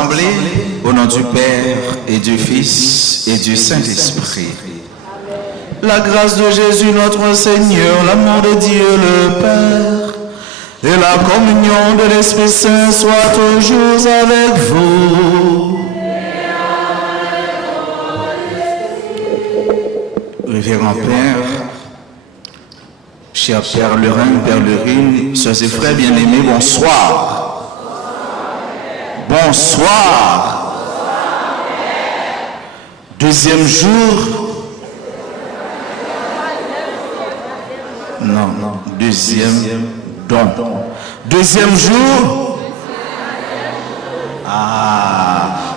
rassemblés au nom du Père et du Fils et du Saint-Esprit. La grâce de Jésus notre Seigneur, l'amour de Dieu le Père et la communion de l'Esprit Saint soit toujours avec vous. Révérend Père, cher Père Lorrain, Père Lurine, sœurs et frères bien-aimés, bonsoir. Bonsoir. Deuxième jour. Non, deuxième don. Deuxième jour.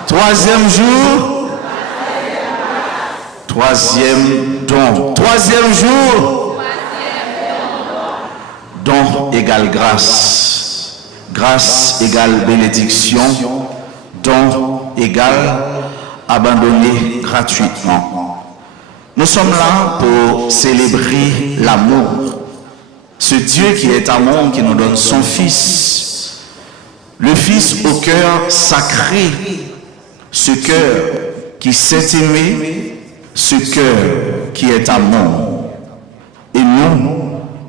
Troisième jour. Troisième don. Troisième jour. Don égale grâce. Grâce égale bénédiction. Don égale abandonner gratuitement. Nous sommes là pour célébrer l'amour. Ce Dieu qui est amour, qui nous donne son Fils. Le Fils au cœur sacré. Ce cœur qui s'est aimé. Ce cœur qui est amour. Et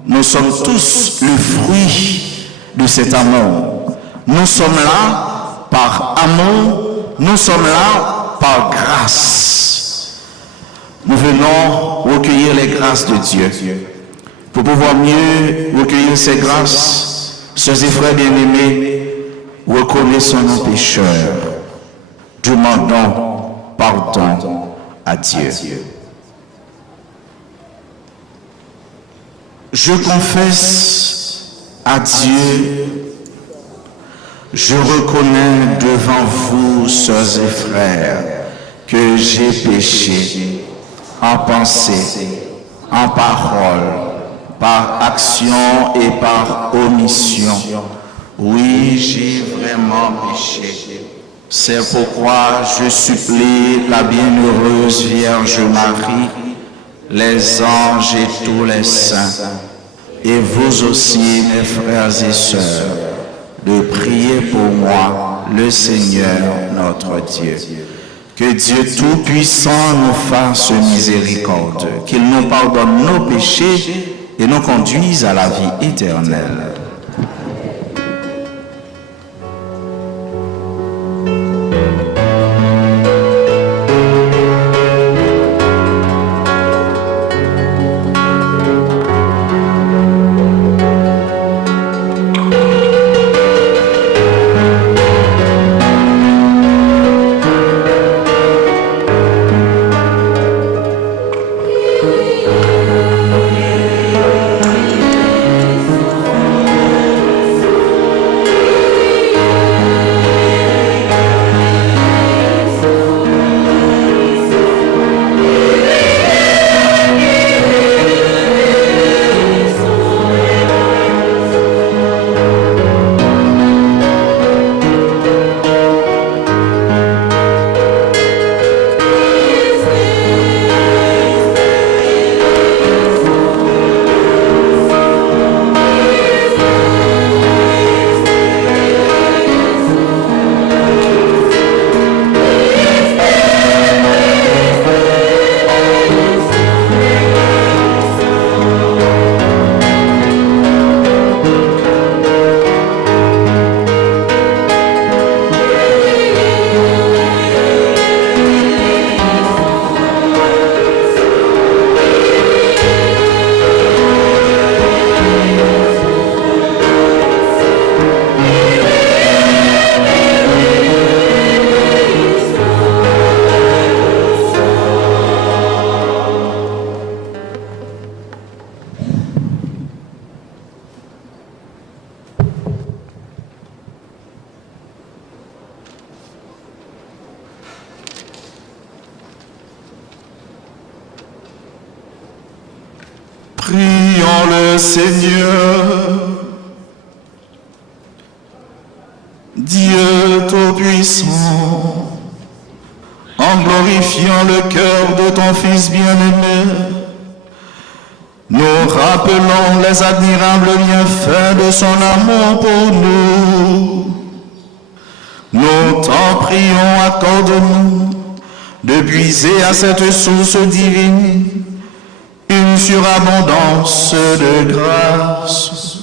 nous sommes tous le fruit de cet amour. Nous sommes là par amour, nous sommes là par grâce. Nous venons recueillir les grâces de Dieu. Pour pouvoir mieux recueillir ces grâces, sœurs et frères bien-aimés, reconnaissons nos pécheurs. Demandons pardon à Dieu. Je confesse à Dieu, je reconnais devant vous, sœurs et frères, que j'ai péché en pensée, en parole, par action et par omission. Oui, j'ai vraiment péché. C'est pourquoi je supplie la bienheureuse Vierge Marie, les anges et tous les saints, et vous aussi, mes frères et sœurs, de prier pour moi, le Seigneur notre Dieu. Que Dieu Tout-Puissant nous fasse miséricorde, qu'il nous pardonne nos péchés et nous conduise à la vie éternelle. Prions le Seigneur. Dieu Tout-Puissant, en glorifiant le cœur de ton Fils bien-aimé, nous rappelons les admirables bienfaits de son amour pour nous. Nous t'en prions, accorde-nous de puiser à cette source divine une surabondance de grâce.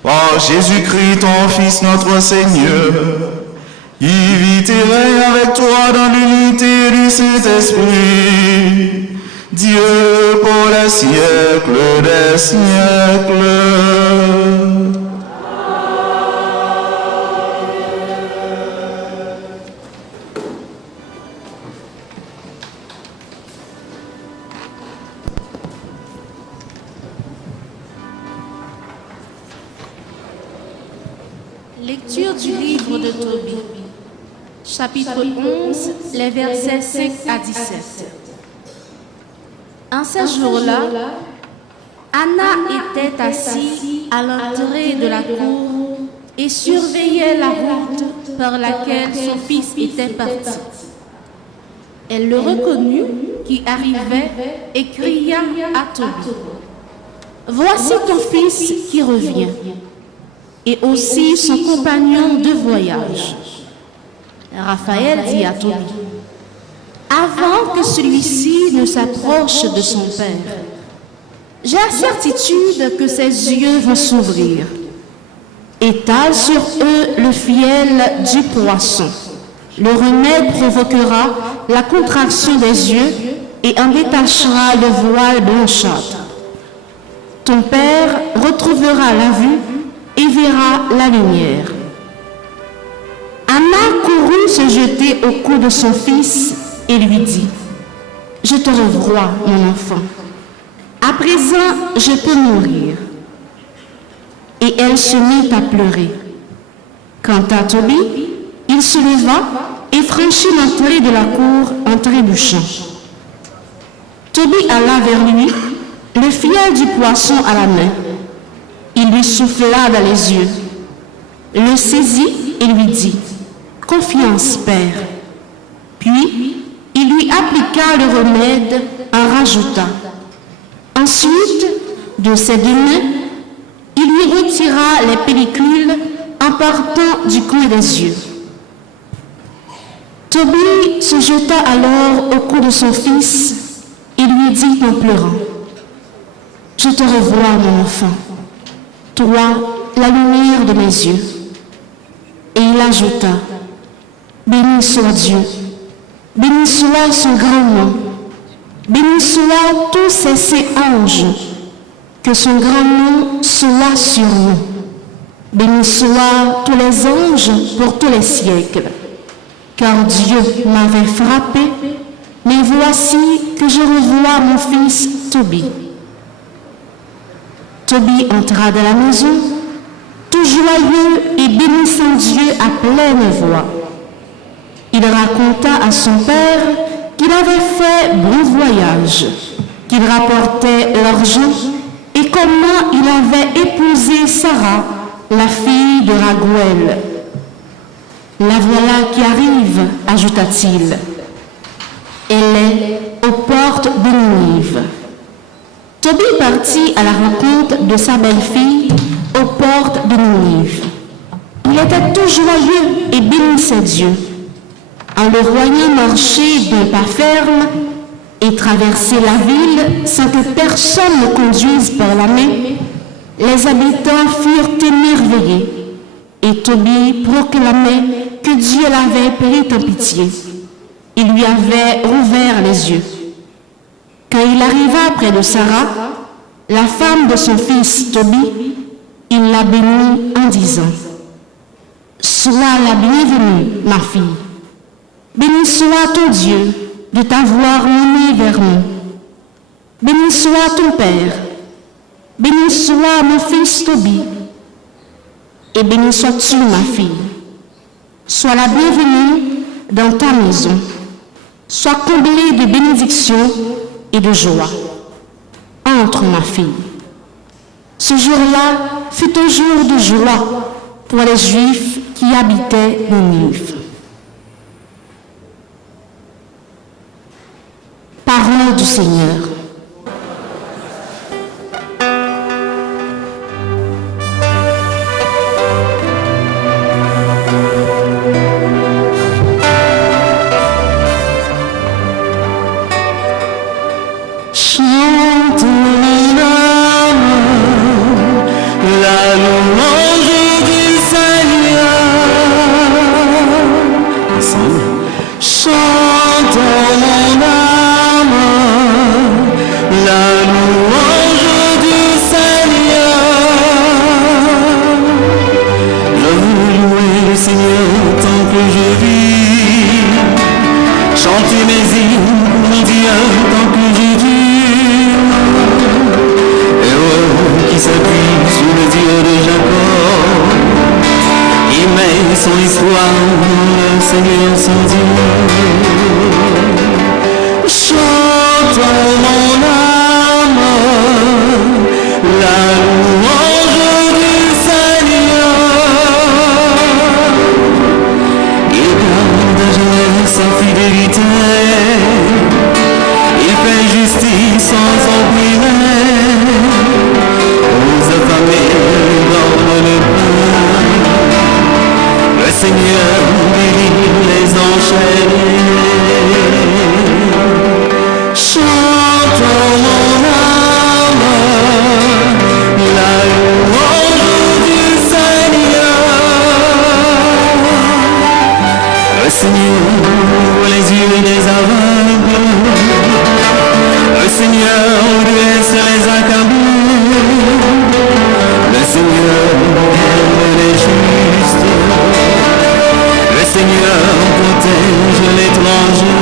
Par Jésus-Christ, ton Fils, notre Seigneur, qui vit et règne avec toi dans l'unité du Saint-Esprit, Dieu pour les siècles des siècles. Lecture du livre de Tobie, chapitre 11, les versets 5 à 17. En ce jour-là, Anna était assise à l'entrée de la cour et surveillait la route par laquelle son fils était parti. Elle le reconnut qui arrivait et cria à Tobie, « Voici ton fils qui revient. » Et aussi son compagnon de voyage. Raphaël dit à Tobie, « Avant que celui-ci ne s'approche de son père, j'ai la certitude que ses yeux vont s'ouvrir. Étale sur eux le fiel du poisson. Le remède provoquera la contraction des yeux et en détachera le voile blanchâtre. Ton père retrouvera la vue et verra la lumière. » Anna courut se jeter au cou de son fils et lui dit, « Je te revois, mon enfant. À présent, je peux mourir. » Et elle se mit à pleurer. Quant à Tobie, il se leva et franchit l'entrée de la cour en trébuchant. Tobie alla vers lui, le fiel du poisson à la main. Il lui souffla dans les yeux, le saisit et lui dit, « Confiance, Père. » Puis, il lui appliqua le remède en rajouta. Ensuite, de ses deux mains, il lui retira les pellicules en partant du coin des yeux. Tobie se jeta alors au cou de son fils et lui dit en pleurant, « Je te revois, mon enfant. Toi, la lumière de mes yeux. » Et il ajouta, « Béni soit Dieu, béni soit son grand nom, béni soit tous ses saints anges, que son grand nom soit sur nous. Béni soient tous les anges pour tous les siècles. Car Dieu m'avait frappé, mais voici que je revois mon fils Tobie. » Tobie entra dans la maison, tout joyeux et bénissant Dieu à pleine voix. Il raconta à son père qu'il avait fait bon voyage, qu'il rapportait l'argent et comment il avait épousé Sarah, la fille de Raguel. « La voilà qui arrive, ajouta-t-il. Elle est aux portes de Ninive. » Tobie partit à la rencontre de sa belle-fille aux portes de Ninive. Il était tout joyeux et bénissait Dieu. En le voyant marcher d'un pas ferme et traverser la ville sans que personne ne conduise par la main, les habitants furent émerveillés et Tobie proclamait que Dieu l'avait pris en pitié. Il lui avait rouvert les yeux. Quand il arriva près de Sarah, la femme de son fils Tobie, il la bénit en disant, « Sois la bienvenue, ma fille. Béni soit ton Dieu de t'avoir mené vers nous. Béni soit ton Père. Béni soit mon fils Tobie. Et béni sois-tu, ma fille. Sois la bienvenue dans ta maison. Sois comblée de bénédictions et de joie. Entre, ma fille. » Ce jour-là fut un jour de joie pour les Juifs qui habitaient Ninive. Parole du Seigneur. je vis. Chanter mes hymnes pour Dieu tant que je dure. Héros qui s'appuie sur le Dieu de Jacob. Il met son histoire, le Seigneur son Dieu. Chantons mon âme, la louange du Seigneur. Il garde jamais sa fidélité, il fait justice sans opprimer, aux affamés donne le pain. Le Seigneur délivre les enchaînés. Chantons mon âme, la louange du Seigneur. Le Seigneur ouvre les yeux des aveugles. Le Seigneur dresse les accablés. Le Seigneur aime les justes. Le Seigneur protège l'étranger.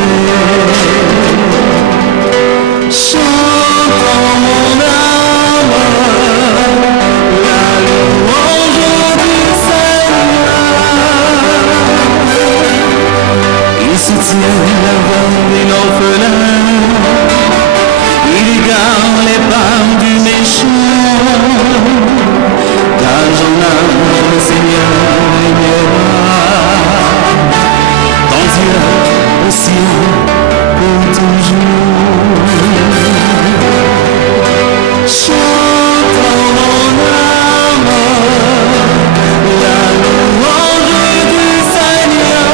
Chantons mon âme, la louange du Seigneur. Il soutient la veuve et l'orphelin. Il garde les pas du méchant. D'âge en âge, le Seigneur régnera. Ton Dieu au ciel pour toujours. Chantons mon âme, la louange du Seigneur.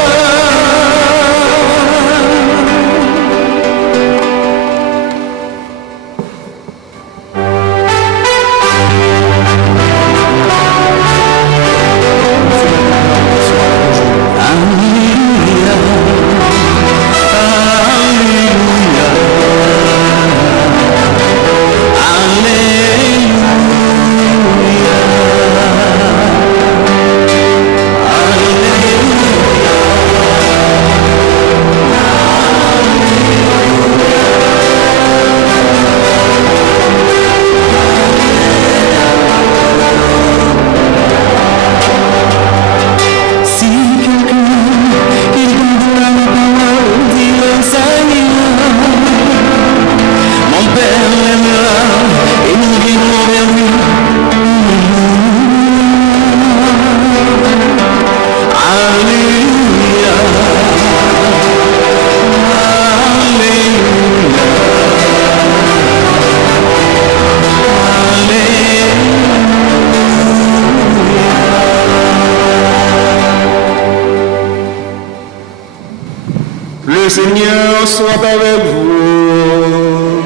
Le Seigneur soit avec vous.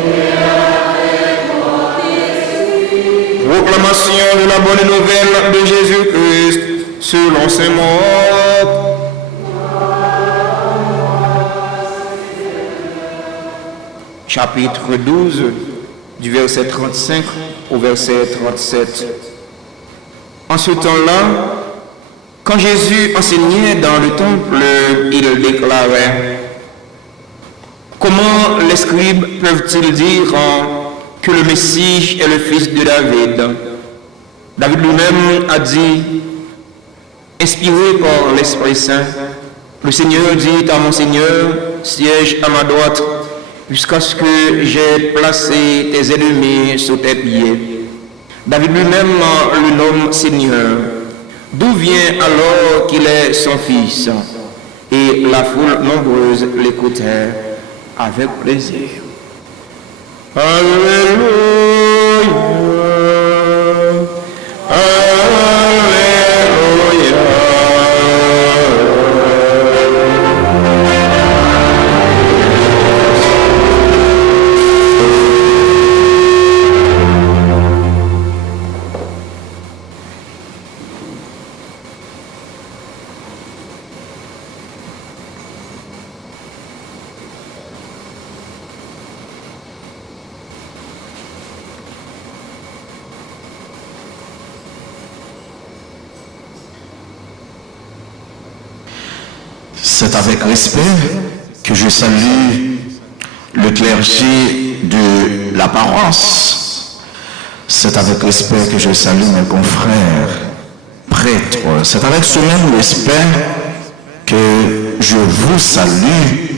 Proclamation de la bonne nouvelle de Jésus-Christ selon Saint Marc. Chapitre 12, du verset 35 au verset 37. En ce temps-là, quand Jésus enseignait dans le temple, il déclarait: comment les scribes peuvent-ils dire que le Messie est le fils de David? David lui-même a dit, inspiré par l'Esprit Saint, le Seigneur dit à mon Seigneur, siège à ma droite, jusqu'à ce que j'ai placé tes ennemis sous tes pieds. David lui-même le nomme Seigneur. D'où vient alors qu'il est son fils? Et la foule nombreuse l'écoutait avec plaisir. Alléluia, Alléluia. C'est avec respect que je salue le clergé de l'apparence. C'est avec respect que je salue mes confrères prêtres. C'est avec ce même respect que je vous salue,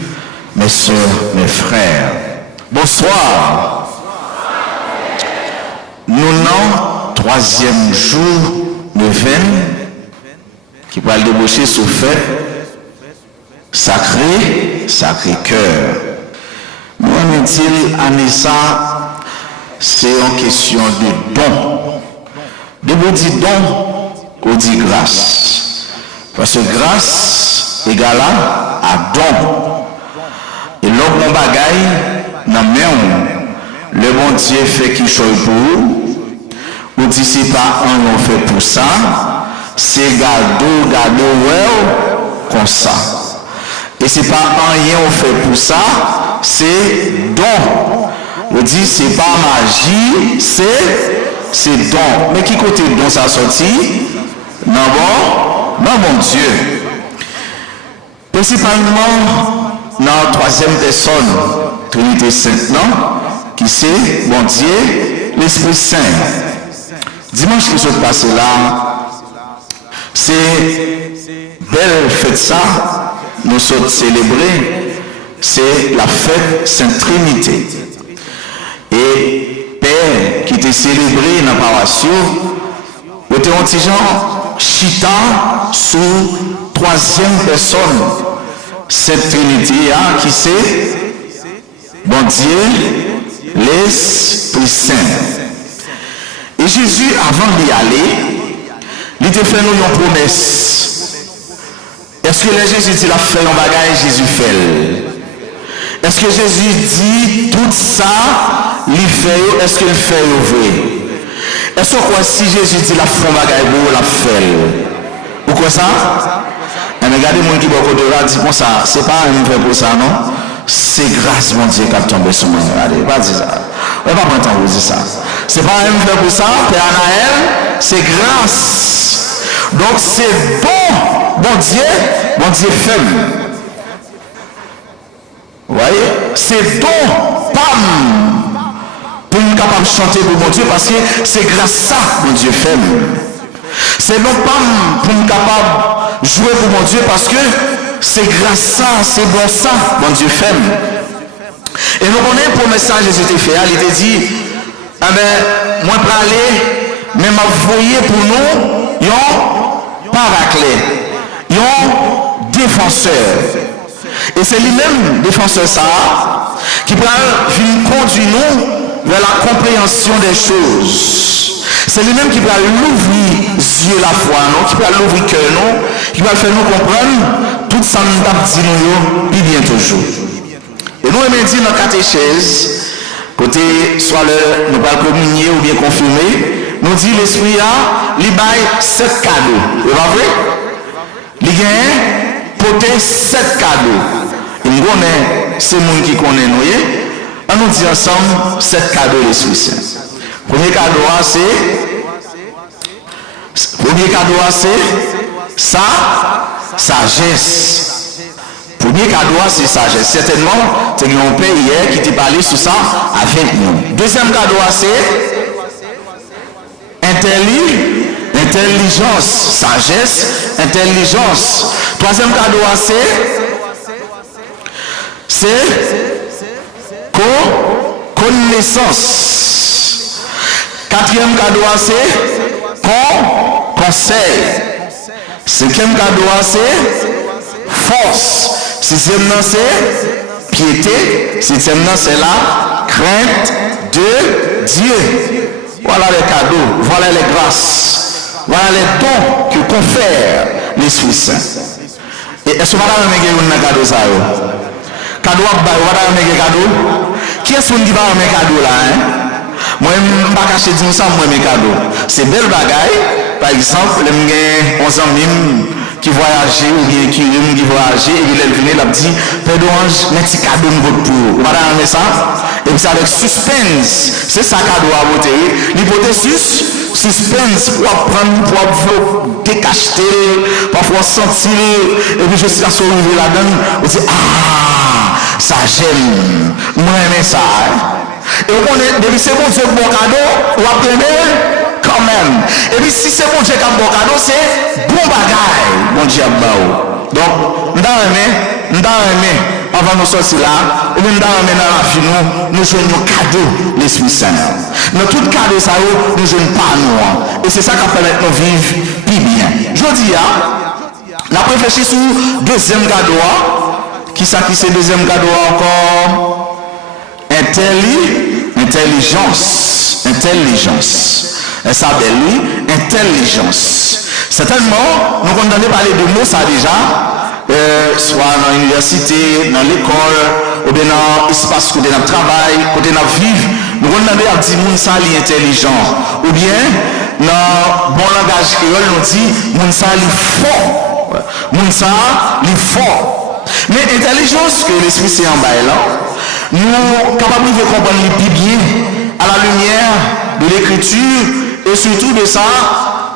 mes sœurs, mes frères. Bonsoir. Nous n'en troisième jour neuvaine qui va le débaucher sous fait Sacré-Cœur. Moi, me dit, Anissa, c'est en question de don. De vous dire don, on dit grâce. Parce que grâce égale à don. Et l'homme mon bagaille, non mais le bon Dieu fait qu'il soit pour vous. Ou dit c'est pas un on fait pour ça. C'est gado, comme ça. Et c'est pas rien on fait pour ça, c'est don. On dit c'est pas magie, c'est don. Mais qui côté don ça sorti? Non bon Dieu. Principalement dans la troisième personne, Trinité Sainte, non? Qui c'est? Bon Dieu, l'Esprit Saint. Dimanche qui se passe là, c'est belle fête ça. Nous sommes célébrés, c'est la fête Sainte Trinité. Et Père qui était célébré dans la paroisse, il était un petit genre chita sous troisième personne. Cette Trinité qui c'est bon Dieu, l'Esprit Saint. Et Jésus, avant d'y aller, il a fait nous une promesse. Est-ce que Jésus dit la fait un bagage, Jésus fait? Est-ce que Jésus dit tout ça, il fait, est-ce qu'il fait vrai? Est-ce que quoi si Jésus dit la fait un bagage, il la fait? Pourquoi ça? Regardez les gens qui vont côté là, dit comme ça, c'est pas un fait pour ça, non? C'est grâce, mon Dieu, qui a tombé sur moi. Regardez, pas dire ça. On va pas entendre vous dire ça. C'est pas un fait pour ça, Père Anaël, c'est grâce. Donc c'est bon Dieu faible. Vous voyez, c'est don, pam, pour nous capables de chanter pour mon Dieu, parce que c'est grâce à ça, mon Dieu faible. C'est non pam, pour nous capables de jouer pour mon Dieu, parce que c'est grâce à ça, c'est bon ça, mon Dieu faible. Et nous connaissons pour le message Jésus était fait, il était dit, ah ben, moi pour aller, mais m'a voyé pour nous, yon paraclet. Un défenseur. Et c'est lui-même, défenseur ça, qui va venir conduire nous vers la compréhension des choses. C'est lui-même qui va l'ouvrir yeux la foi, non? Qui va l'ouvrir cœur, non? Qui va faire nous comprendre tout ça nous a dit nous, il vient toujours. Et nous, on dit dans la catéchèse, côté soit nous pas communier ou bien confirmer, nous dit l'esprit a, il baille 7 cadeaux. C'est pas vrai? Il y a porté 7 cadeaux. Il y a ces gens qui connaissent nous. On nous dit ensemble 7 cadeaux de l'Esprit Saint. Premier cadeau, c'est sagesse. Premier cadeau, c'est sagesse. Certainement, c'est un père hier qui t'a parlé sur ça avec nous. Deuxième cadeau, c'est intelligence, sagesse, intelligence. Troisième cadeau, c'est connaissance. Quatrième cadeau, c'est conseil. Cinquième cadeau, c'est force. Sixième, c'est piété. Septième, c'est la crainte de Dieu. Voilà les cadeaux, voilà les grâces, voilà les dons que confère l'Esprit Saint. Et est-ce que vous avez un cadeau ça? Cadeau, vous avez un cadeau? Qui est-ce qui va avoir un cadeau là? Moi, je ne vais pas cacher dire ça, moi, mes cadeaux. C'est belle bagaille. Par exemple, j'ai 11 ans, qui voyageait ou bien qui voyageait et il venait il a dit Père d'Orange mais petit cadeau de pour vous madame ça et puis c'est avec suspense c'est ça cadeau à voter l'hypothèse suspense pour apprendre pour décacheter parfois sentir et puis je suis arrivé là-dedans on dit ah ça j'aime moi aimé ça et on est depuis c'est bon Dieu bon cadeau ou après quand même. Et puis si c'est bon Dieu qui a bon cadeau, c'est bon bagaille, bon Dieu donc, nous aimé, avant de sortir là, et nous aimé dans la vie, nous jouons nos cadeaux, l'Esprit Saint. Dans tout cadeau, ça, nous jouons pas nous. Et c'est ça qui permet de nous vivre plus bien. Je dis, on a réfléchi sur le deuxième cadeau. Qui c'est le deuxième cadeau encore? Intelligence. Elle s'appelle intelligence. Certainement, nous condamnons parler de mots ça déjà, soit dans l'université, dans l'école, ou bien dans l'espace côté de travail, côté de vivre. Nous condamnons à dire moun ça li intelligent. Ou bien, dans bon langage créole, nous dit moun ça li fort. Moun ça li fort. Mais intelligence que l'esprit c'est en bas là, nous sommes capables de comprendre les bien à la lumière de l'écriture. Et surtout de ça,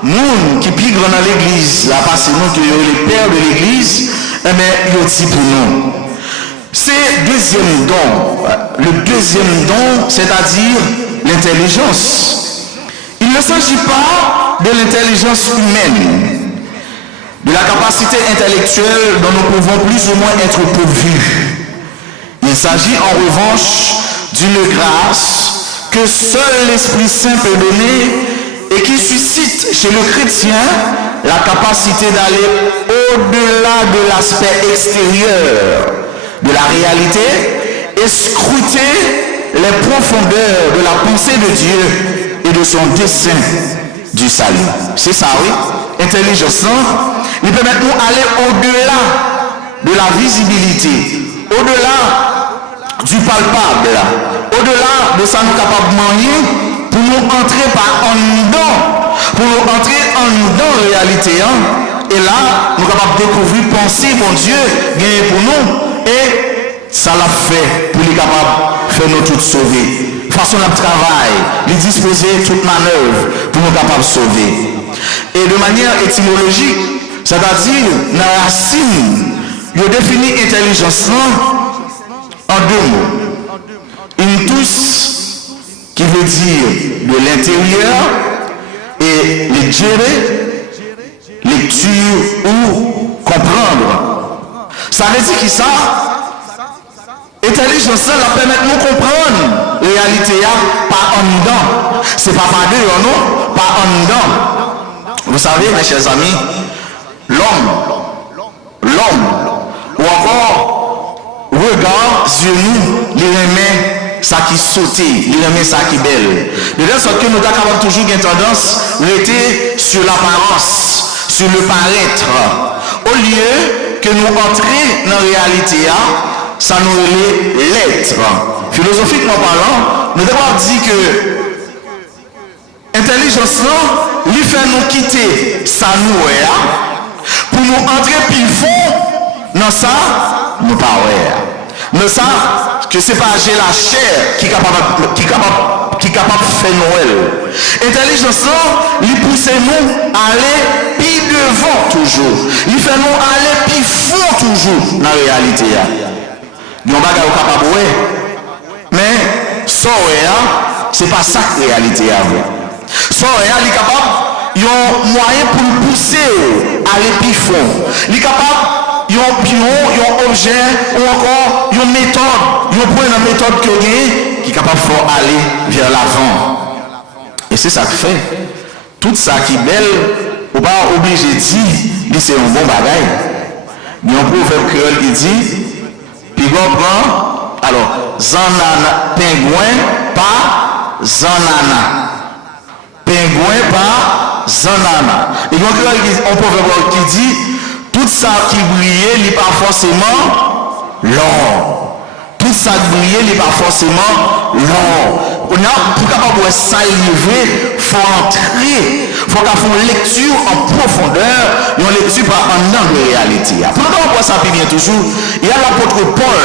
nous qui pigrent dans l'église, là parce que nous qui sommes les pères de l'église, eh bien, il dit pour nous. C'est deuxième don. Le deuxième don, c'est-à-dire l'intelligence. Il ne s'agit pas de l'intelligence humaine, de la capacité intellectuelle dont nous pouvons plus ou moins être pourvus. Il s'agit en revanche d'une grâce que seul l'Esprit Saint peut donner et qui suscite chez le chrétien la capacité d'aller au-delà de l'aspect extérieur de la réalité et scruter les profondeurs de la pensée de Dieu et de son dessein du salut. C'est ça, oui. Intelligence, il permet de nous aller au-delà de la visibilité, au-delà du palpable, au-delà de ça nous capables de manier pour nous entrer par en dedans, pour nous entrer en dedans la réalité. Et là, nous sommes capables de découvrir, penser, mon Dieu, gagner pour nous. Et ça l'a fait pour les capables de faire nous tous sauver. Façon de travail, de disposer toute manœuvre pour nous capables de sauver. Et de manière étymologique, c'est-à-dire, dans la racine, il définit intelligence en deux mots. Intus, qui veut dire de l'intérieur, et legere, lecture ou comprendre. Ça veut dire que ça, intelligence, ça la permet de nous comprendre la réalité par en dedans. C'est pas par dehors, non, par en dedans. Vous savez, mes chers amis, l'homme, ou encore, regarde, yeux, les remet ça qui sautait, il remet ça qui belle. De telle sorte que nous avons toujours une tendance à rester sur l'apparence, sur le paraître. Au lieu que nous entrions dans la réalité, ça nous relève l'être. Philosophiquement parlant, nous devons dire que l'intelligence, lui fait nous quitter ça nous pour nous entrer plus fond dans ça, nous pas. Mais ça, que c'est pas j'ai la chair qui est capable de faire Noël. Intelligence, il pousse nous à aller plus devant toujours. Il fait nous aller plus fond toujours dans la réalité. Il y a un bagage capable mais ça, c'est pas ça la réalité. Ça, il est capable, il y a un moyen pour nous pousser à aller plus fond. Il est capable. Il y a un pion, il y a un objet, ou encore il y a une méthode, il y a une méthode qui est capable de aller vers l'avant. Et c'est ça qui fait. Tout ça qui est belle, on va pas obligé de dire, c'est un bon bagage. Il y a un proverbe créole qui dit, puis on prend, alors, zanana, pingouin, pas zanana. Pingouin, pas zanana. Et il y a un proverbe qui dit, tout ça qui brillait n'est pas forcément l'or. Tout ça qui brillait n'est pas forcément l'or. pour capable de ça arriver, il faut entrer, il faut faire une lecture en profondeur, une lecture par en dedans de réalité. Pendant qu'on voit ça bien toujours, il y a l'apôtre Paul,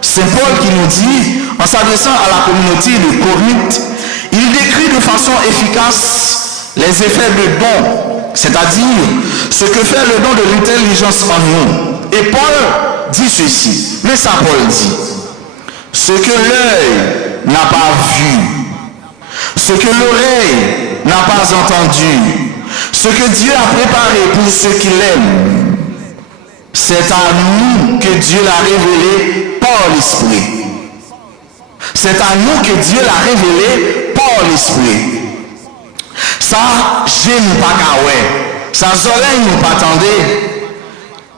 Saint Paul qui nous dit, en s'adressant à la communauté de Corinthe, il décrit de façon efficace les effets de don, c'est-à-dire ce que fait le don de l'intelligence en nous. Et Paul dit ceci, mais ça Paul dit, ce que l'œil n'a pas vu, ce que l'oreille n'a pas entendu, ce que Dieu a préparé pour ceux qui l'aiment, c'est à nous que Dieu l'a révélé par l'Esprit. C'est à nous que Dieu l'a révélé par l'Esprit. Ça, j'aime pas qu'à ça, oreilles nous pas attendez.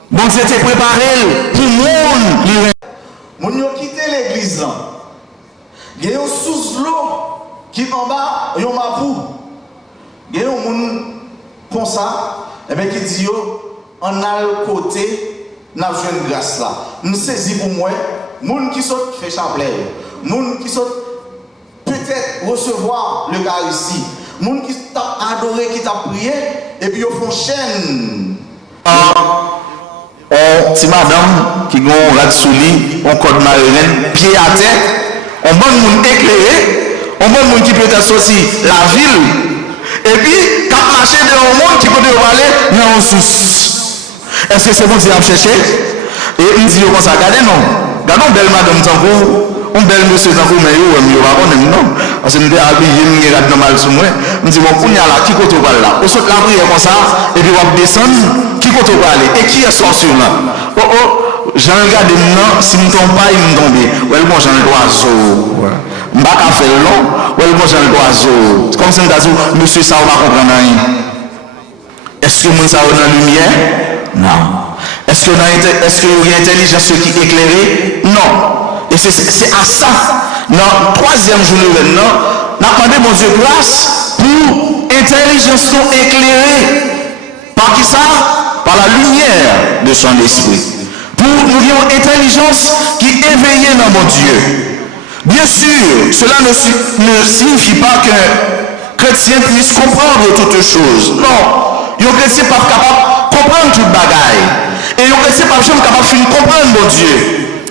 Bon, c'était préparé pour monde. Moun yo quitté l'église là. Il y a un sous l'eau qui en bas, yon mapou. Il y a un moun comme ça, et bien qui dit yo, on a le côté, n'a une grâce là. Nous saisi pour moi, moun qui saute fait chapelet, moun qui saute peut-être recevoir l'Eucharistie, moun qui t'a adoré, qui t'a prié, et puis ils font chaîne. Si madame qui a un rat sous lit, on code marine, pied à terre, on bon monde éclairé, on bon monde qui peut être sorti la ville, et puis quand marcher dans un monde qui peut aller dans un sous. Est-ce que c'est bon si on chercher? Et il dit comme ça, regardez non, regardons belle madame Tankou, un bel monsieur Tankou, mais il va pas non, parce que nous sommes habillés, nous sommes normal sur moi. Nous disons bon, on y a là, qui côté va là? On saute la prière comme ça, et puis on descend, qui côté va aller? Et qui est sorcier là? Oh oh, j'en regarde maintenant, si nous ne tombons pas, il me tombe. Ouais, bon, j'en ai l'oiseau. Je ne vais pas faire long, ouais, bon, j'en ai l'oiseau. C'est comme si nous disons, monsieur, ça va comprendre rien. Est-ce que nous avons la lumière? Non. Est-ce qu'il y a une intelligence qui est éclairée? Non. Et c'est à ça, dans le troisième jour de l'événement, nous avons demandé mon Dieu grâce pour intelligence éclairée. Par qui ça? Par la lumière de son esprit. Pour nous ayons une intelligence qui est éveillée dans mon Dieu. Bien sûr, cela ne signifie pas qu'un chrétien puisse comprendre toutes choses. Non, un chrétien n'est pas capable de comprendre toute bagaille. Et un chrétien n'est pas capable de comprendre mon Dieu.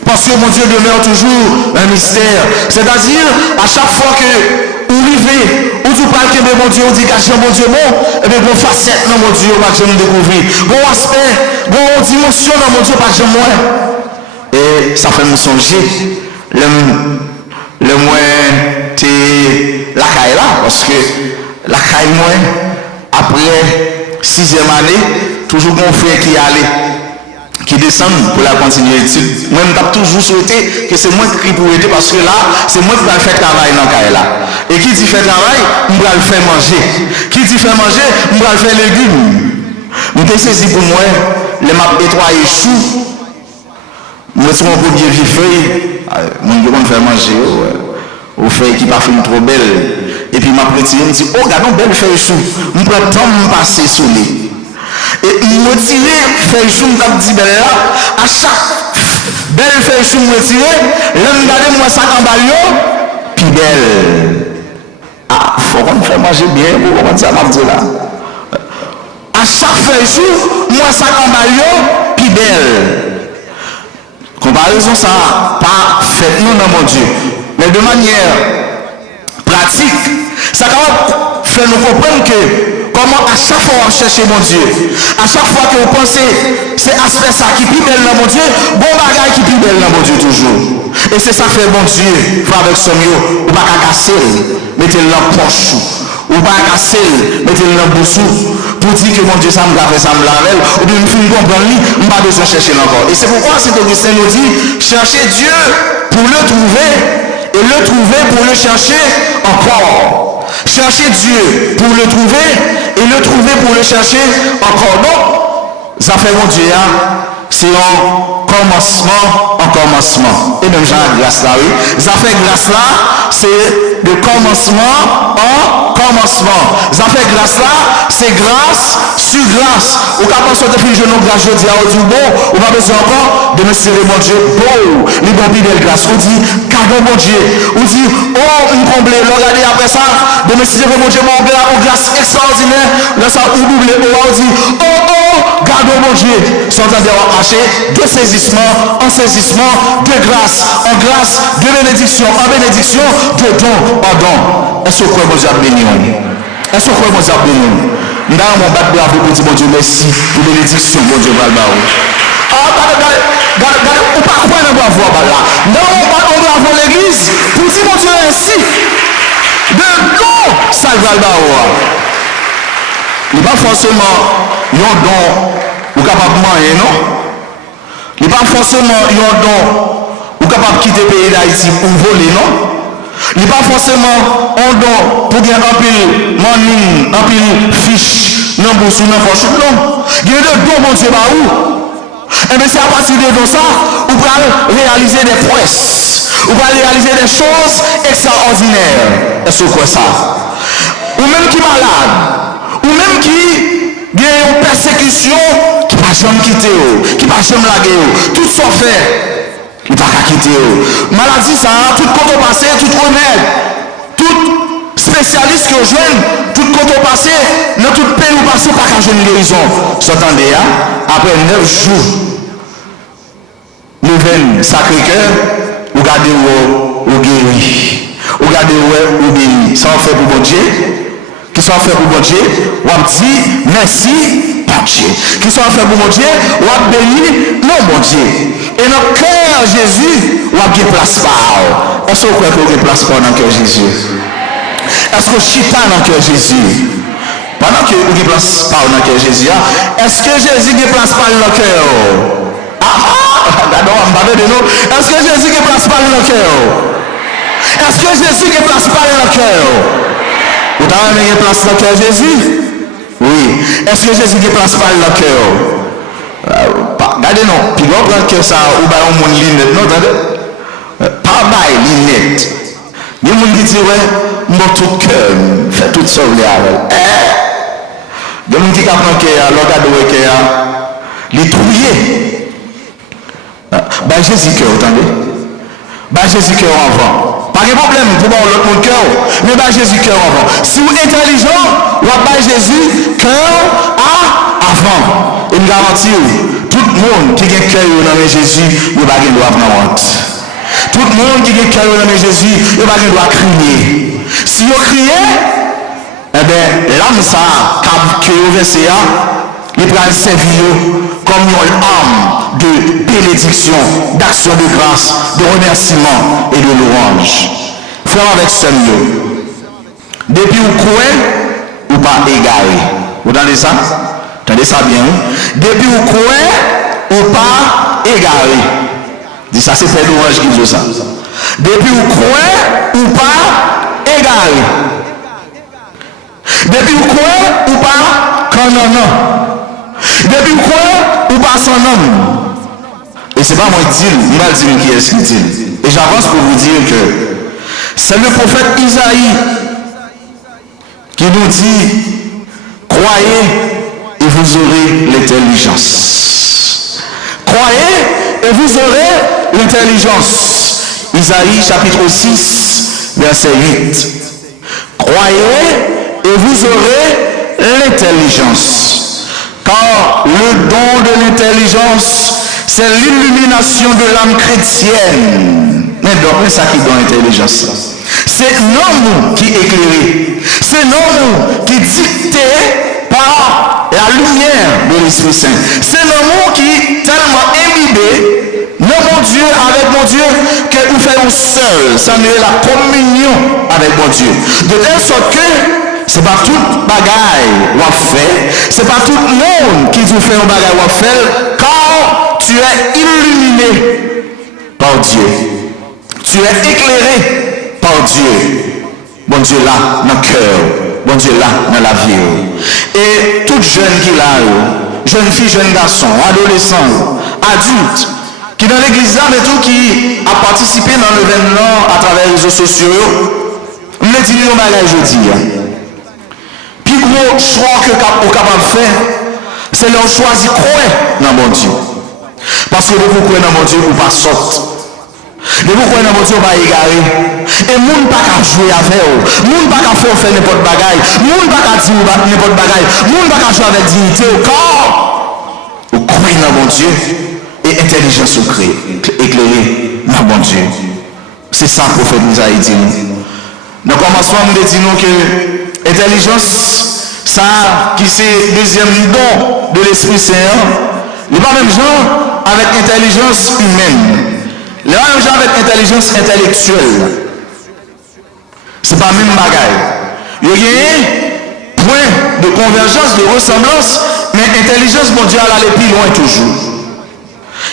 Parce que mon Dieu demeure toujours un mystère. C'est-à-dire, à chaque fois que vous vivez, ou vous parlez de mon Dieu, vous dites que mon Dieu bon, et bien vos facettes dans mon Dieu, pas que je me découvrir. Vos aspects, vos dimensions dans mon Dieu, pas que je moi. Et ça fait me songer. Le moins t'es la caille là, parce que la caille moins, après 6e année, toujours mon frère qui allait. Qui descendent pour la continuer l'étude. Moi, je toujours souhaité que c'est moi qui pour aider parce que là, c'est moi qui vais faire travail dans le là. Et qui dit faire travail, je vais le faire manger. Qui dit faire manger, je vais le faire légumes. Je suis saisi pour moi, les maps étoilés choux. Je suis un peu bien vivre feuille. Je vais faire manger aux feuilles qui ne sont pas trop belles. Et puis, je me dis, oh, regardons belle feuille chou. Je prends le temps de passer sous les. Et me tirer feuille chou me dit belle là à chaque belle feuille chou me tirer là me garder moi ça en bas puis belle faut qu'on fait manger bien pour comment ça m'a dit là à chaque feuille chou moi ça en bas puis belle comparaison ça pas fait non dans mon Dieu mais de manière pratique ça va faire nous comprendre que comment à chaque fois on cherche mon Dieu, à chaque fois que vous pensez, c'est aspect ça qui est plus belle dans mon Dieu, bon bagage qui est plus belle dans mon Dieu toujours. Et c'est ça que fait mon Dieu, frère avec son mieux, ou pas casser, mettez-le dans la poche, ou pas casser, mettez-le dans la bouche, pour dire que mon Dieu ça me lave, ça me lave, ou bien me finir comprendre lui, je n'ai pas besoin de chercher encore. Et c'est pourquoi cet Augustin nous dit, cherchez Dieu pour le trouver, et le trouver pour le chercher encore. Chercher Dieu pour le trouver et le trouver pour le chercher encore. Donc, ça fait mon Dieu, c'est un commencement, un commencement. Et même Jean grâce là, oui. Ça fait grâce là, c'est de commencement en commencement. Ça fait grâce là, c'est grâce sur grâce. Ou quand on sort de je nous grâce, je dis à Dieu bon, on va besoin encore de me serrer mon Dieu beau, les bons belles grâce. On dit, cadeau mon Dieu. On dit, oh, une comblée. Regardez après ça, de me serrer mon Dieu, mon grâce extraordinaire. Là, ça, on double, on dit, oh, cadeau mon Dieu. S'entendez haché, de saisissement en saisissement, de grâce en grâce, de bénédiction en bénédiction, de don en don. Est-ce que vous avez béni? Est-ce que vous avez béni? Nous avons mon bac bravo pour dire mon Dieu merci pour bénédiction, mon Dieu Valbao. Ah, regardez, ou pas quoi dans bravo là. Nous avons bravo l'église pour dire mon Dieu merci. De don, ça Valbao. Il n'est pas forcément un don ou capable de manger, non? Il n'est pas forcément un don ou capable de quitter le pays d'Haïti ou voler, non? Il n'est pas forcément un don pour gagner un pile money, un pile fiche, non bourse ou non poche, non. Il y a des dons, mon Dieu, bah où? Et bien c'est à partir de ça, vous pouvez réaliser des prouesses, vous pouvez réaliser des choses extraordinaires. Est-ce que quoi ça? Ou même qui est malade, ou même qui a une persécution qui ne va jamais quitter, qui ne va jamais laguer, tout ça fait. Il ne va pas quitter. Maladie, ça, tout compte passé, tout remède, tout spécialiste que je joue, tout compte passé, dans tout pays où passé, pas qu'à une guérison. S'entendez, après 9 jours, le 20 Sacré-Cœur, vous regardez où vous guéri, vous regardez où vous béni. Ça en fait pour bon Dieu. Qui sont fait pour bon Dieu, vous dit merci, bon Dieu. Qui sont fait pour bon Dieu, vous béni, non bon Dieu. Et dans le cœur Jésus, vous avez place par. Est-ce que vous croyez que vous avez place par dans le cœur Jésus? Est-ce que chita dans le cœur Jésus? Pendant que vous avez place par dans le cœur Jésus, est-ce que Jésus a place par dans le cœur? Est-ce que Jésus a place par dans le cœur? Est-ce que Jésus a place par dans le cœur? Vous avez mis place dans le cœur Jésus? Oui. Est-ce que Jésus a place par dans le cœur? Regardez non, puis l'autre que ça, ou bien on monte l'inette, non, attendez? Pas bail l'inette. Il y a des gens qui disent, ouais, mon tout cœur, fait tout ça, il y a des gens qui apprennent qu'il y a, l'autre qu'il y a, les trouillés. Ben Jésus cœur, attendez? Ben Jésus cœur avant. Pas de problème pour l'autre mon cœur, mais ben Jésus cœur avant. Si vous êtes intelligent, vous avez Jésus cœur avant. Et me garantit, tout le monde qui a un cœur dans Jésus, il va pas droit à honte. Tout le monde qui a un cœur dans Jésus, il va pas droit à crier. Si vous criez, eh bien, l'âme ça, que vous versez, il va servir comme une âme de bénédiction, d'action de grâce, de remerciement et de louange. Frère avec ce mieux. Depuis vous croyez, ou pas égaré. Vous entendez ça? Attendez ça bien. Depuis vous croyez ou pas égaré. Dis ça, c'est Père Louange qui dit ça. Depuis vous croyez ou pas égaré. Depuis vous croyez ou pas canonant. Depuis vous croyez ou pas son homme. Et c'est pas moi qui dis, il m'a dit qui est-ce qui dit. Et j'avance pour vous dire que c'est le prophète Isaïe qui nous dit, croyez et vous aurez l'intelligence. Croyez et vous aurez l'intelligence. Isaïe chapitre 6, verset 8. Croyez et vous aurez l'intelligence. Car le don de l'intelligence, c'est l'illumination de l'âme chrétienne. Mais donc, c'est ça qui donne l'intelligence. C'est l'homme qui éclairé. C'est l'homme qui dicté par la lumière de l'Esprit Saint. C'est l'homme qui tellement imbibé, mon Dieu, avec mon Dieu, que nous faisons seul. Ça nous est la communion avec mon Dieu. De telle sorte que c'est pas tout bagaille qu'on fait, c'est pas tout le monde qui vous fait un bagaille qu'on fait, car tu es illuminé par Dieu. Tu es éclairé par Dieu. Bon Dieu là, dans le cœur. Bon Dieu là, dans la vie. Et toute jeune qui l'a, jeune fille, jeune garçon, adolescent, adulte, qui dans l'église là, mais tout qui a participé dans l'événement à travers les réseaux sociaux, voulons dire un bagage aujourd'hui. Puis gros choix que vous capable de faire, c'est leur choisir croire dans mon Dieu. Parce que vous croyez dans mon Dieu, vous pas sortir. De vous croyez dans mon Dieu, vous pas égarer. Et les gens ne pas jouer avec vous. Les gens ne pas faire n'importe quoi. Les gens ne pas dire n'importe quoi. Les gens ne pas jouer avec dignité au corps. Vous croyez dans mon Dieu. Et intelligence éclairée dans mon Dieu. C'est ça que le prophète nous a dit. Dans le commencement, nous disons que intelligence, ça qui c'est le deuxième don de l'Esprit Saint, n'est pas même genre avec intelligence humaine. Les mêmes gens avec intelligence intellectuelle. C'est pas le même bagaille. Il y a un point de convergence, de ressemblance, mais intelligence mondiale aller plus loin toujours.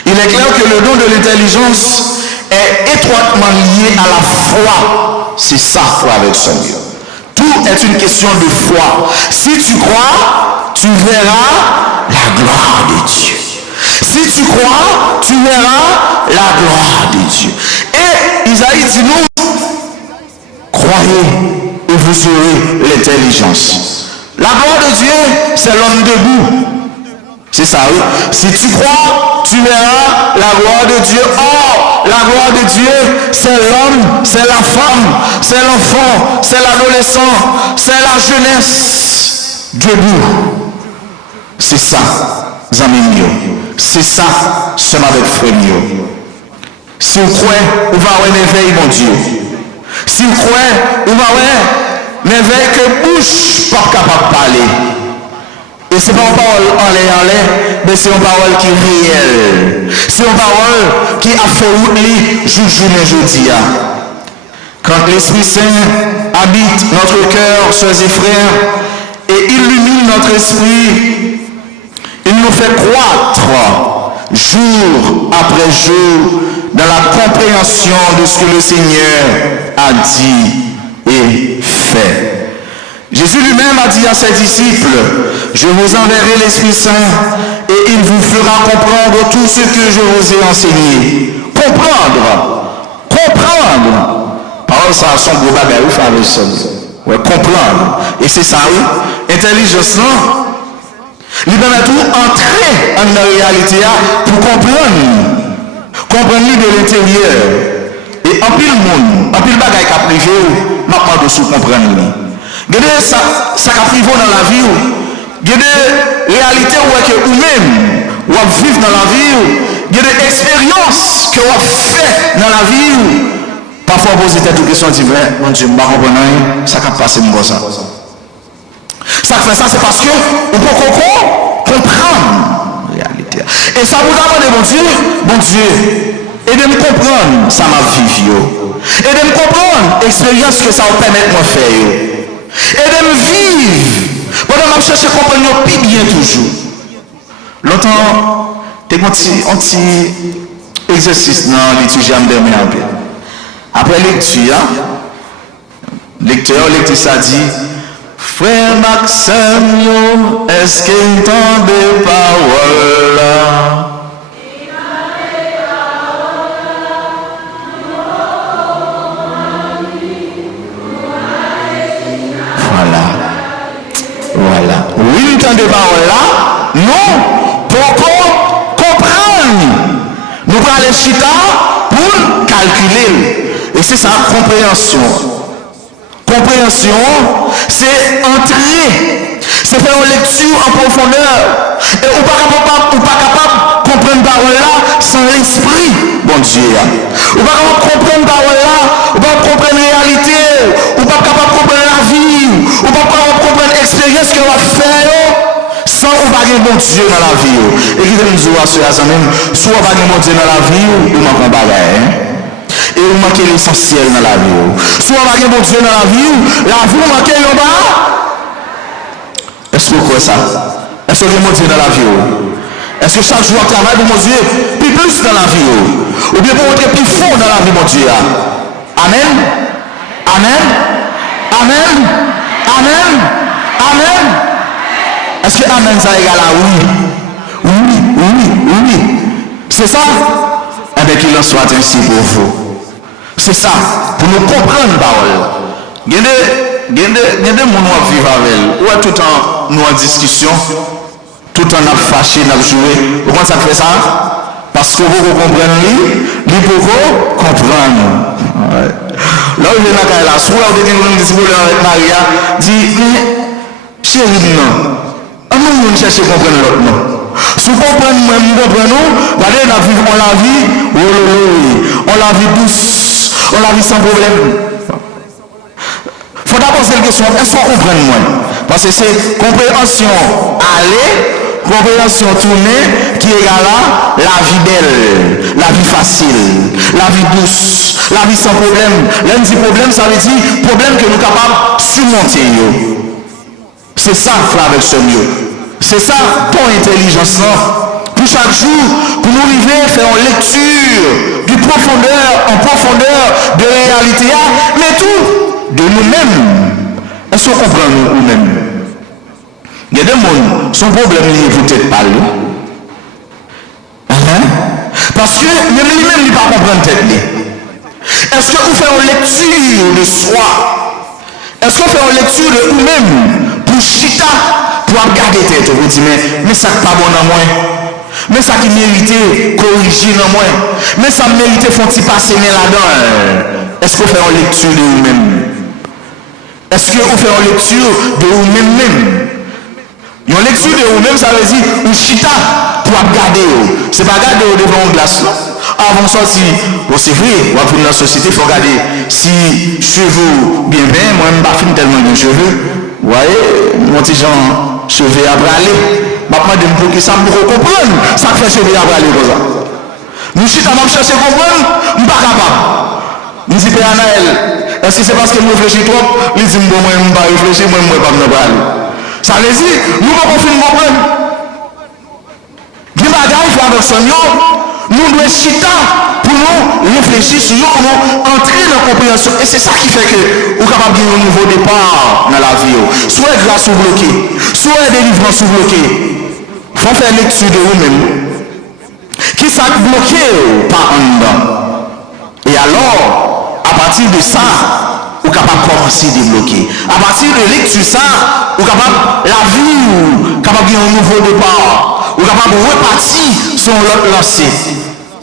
Il est clair que le don de l'intelligence est étroitement lié à la foi. C'est ça, foi avec son Dieu. Tout est une question de foi. Si tu crois, tu verras la gloire de Dieu. Si tu crois, tu verras la gloire de Dieu. Et Isaïe dit nous, croyez et vous aurez l'intelligence. La gloire de Dieu, c'est l'homme debout. C'est ça, oui. Si tu crois, tu verras la gloire de Dieu. Or, la gloire de Dieu, c'est l'homme, c'est la femme, c'est l'enfant, c'est l'adolescent, c'est la jeunesse debout. C'est ça, amis mieux. C'est ça, seul avec frère mieux. Si vous croyez, vous allez avoir un éveil, mon Dieu. Si vous croyez, vous allez avoir un éveil que bouche pas capable de parler. Et ce n'est pas une parole en l'air, mais c'est une parole qui est réelle. C'est une parole qui a fait oublier jour-journée. Quand l'Esprit Saint habite notre cœur, soeurs et frères, et illumine notre esprit, il nous fait croître jour après jour dans la compréhension de ce que le Seigneur a dit et fait. Jésus lui-même a dit à ses disciples, je vous enverrai l'Esprit Saint et il vous fera comprendre tout ce que je vous ai enseigné. Comprendre. Parole ça a son gros bagage, frère ça. Ouais, comprendre. Et c'est ça, oui. Intelligence, non? Il permet tout entrer en la réalité pour comprendre. Comprendre de l'intérieur. Et en pile monde, en pile bagage qui a privé, maintenant de sous comprendre. Regardez ça qui privé dans la vie. Regardez réalité où vous-même, vous vivez dans la vie. Regardez expérience que vous fait dans la vie. Parfois, vous posez des questions, vous dites, mon Dieu, je ne comprends pas, ça qui passe comme ça. Ça fait ça, c'est parce que vous pouvez comprendre la réalité. Et ça vous demande, mon Dieu, aidez-moi à comprendre ça m'a vécu. Aidez-moi à comprendre l'expérience que ça vous permet de me faire. Aidez-moi à vivre. Pendant que je cherche à comprendre plus bien toujours. Longtemps, tu as un petit exercice dans l'étude de dernier. Après lecture, lecteur ça dit, frère Maxime, est-ce qu'il t'en des paroles là? Voilà. Oui, il t'en des paroles là? Non, pour comprendre. Nous prenons les chita pour calculer. Et c'est ça, compréhension. Compréhension, c'est entrer, c'est faire une lecture en profondeur. Et on n'est pas capable de comprendre parole là sans l'esprit, bon Dieu. On n'est pas capable de comprendre parole là, on ne peut pas comprendre la réalité, on n'est pas capable de comprendre la vie, on n'est pas capable de comprendre l'expérience qu'on va faire sans on pas bon Dieu dans la vie. Et qui nous dit à ceux-là, soit on pas bon Dieu dans la vie, ou on manque un bagage. Et vous manquez l'essentiel dans la vie. Soit vous manquez mon Dieu dans la vie, la vie vous manquez en bas. Est-ce que vous croyez ça? Est-ce que vous manquez mon Dieu dans la vie? Est-ce que chaque jour vous travaillez pour mon Dieu plus dans la vie? Ou bien pour montrer plus fort dans la vie, mon Dieu? Amen? Amen? Amen? Amen? Amen? Est-ce que Amen ça égale à oui? Oui. C'est ça? Eh bien qu'il en soit ainsi pour vous. C'est ça, pour nous comprendre la parole. Il y a des gens qui vivent avec elle. Ouais, tout le temps, nous en discussion, tout le temps, nous fâché, nous joué. Pourquoi ça fait ça? Parce que vous comprenez, vous pouvez comprendre. Ouais. Là, il y a la soirée, vous avez dit avec Maria, dit, chérie, non, nous cherchons à comprendre l'autre, non. Si vous comprenez, nous comprenons, regardez, on la vie, on la vie douce, on la vie sans problème. Il faut d'abord poser la question, est-ce qu'on comprend moi? Parce que c'est compréhension aller, compréhension tournée qui égale à la vie belle, la vie facile, la vie douce, la vie sans problème. L'un dit problème, ça veut dire problème que nous sommes capables de surmonter. C'est ça, frère, avec ce mieux. C'est ça, ton intelligence. Pour chaque jour, pour nous arriver à faire une lecture du profondeur en profondeur de la réalité, mais tout de nous-mêmes. Est-ce qu'on comprend nous-mêmes? Il y a des gens, son problème n'est peut-être pas lui. Parce que même lui-même, il ne peut pas comprendre tête. Est-ce que vous faites une lecture de soi? Est-ce qu'on fait une lecture de nous-mêmes pour chita, pour regarder tête? Vous dites, mais ça n'est pas bon dans moi. Mais ça qui méritait corriger dans moi. Mais ça méritait faut y passer là-dedans. Est-ce qu'on fait une lecture de vous-même? Est-ce qu'on fait une lecture de vous-même? Une lecture de vous-même, ça veut dire une chita pour regarder. C'est pas regarder devant une glace. Avant de sortir, c'est vrai, on va dans la société, il faut regarder si cheveux bien, moi je ne pas film tellement de cheveux. Vous voyez, mon petit Jean, cheveux à braler. Maintenant, je me dis ça pour comprendre. Ça fait cheveux à braler comme ça. Nous chita, je cherche à comprendre, je ne suis pas capable. Je dis, Père Anaël, est-ce que c'est parce que je réfléchis trop? Il dit, moi je ne vais pas réfléchir, moi je ne vais pas me braler. Ça veut dire, nous ne pouvons pas finir comprendre. Des bagages avec son nous devons chita pour nous réfléchir sur nous, pour nous entrer dans la compréhension. Et c'est ça qui fait que nous sommes capables de gagner un nouveau départ dans la vie. Soit grâce ou bloqué, soit délivrance ou bloqué. Il faut faire lecture de vous-même. Qui s'est bloqué par en dedans. Et alors, à partir de ça, vous êtes capable de commencer à débloquer. À partir de lecture ça, vous êtes capable la vie, capable de gagner un nouveau départ. Vous êtes capable de repartir sur l'autre lancé,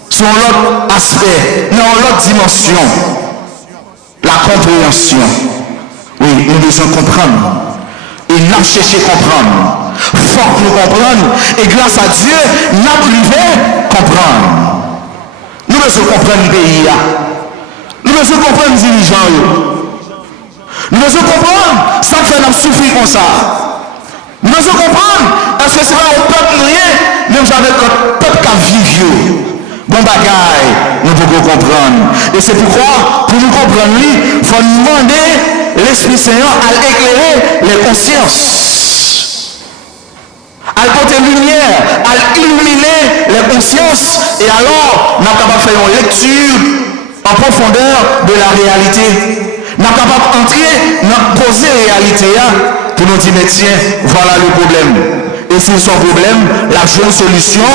sur l'autre aspect, dans l'autre dimension. La compréhension. Oui, nous devons comprendre. Et nous chercher à comprendre. Il faut que nous comprenions. Et grâce à Dieu, nous devons comprendre. Nous devons comprendre le pays. Nous devons comprendre les dirigeants. Nous devons comprendre ça fait nous souffrir comme ça. Nous devons comprendre est-ce que c'est pas un peuple rien, même avec un peuple qui vit. Bon bagaille, nous pouvons comprendre. Et c'est pourquoi, pour nous comprendre, il faut demander l'Esprit Saint à éclairer les consciences. À porter lumière, à illuminer les consciences. Et alors, nous sommes capables de faire une lecture en profondeur de la réalité. Nous sommes capables d'entrer dans poser la réalité pour nous dire, mais tiens, voilà le problème. Et c'est son problème, la jeune solution,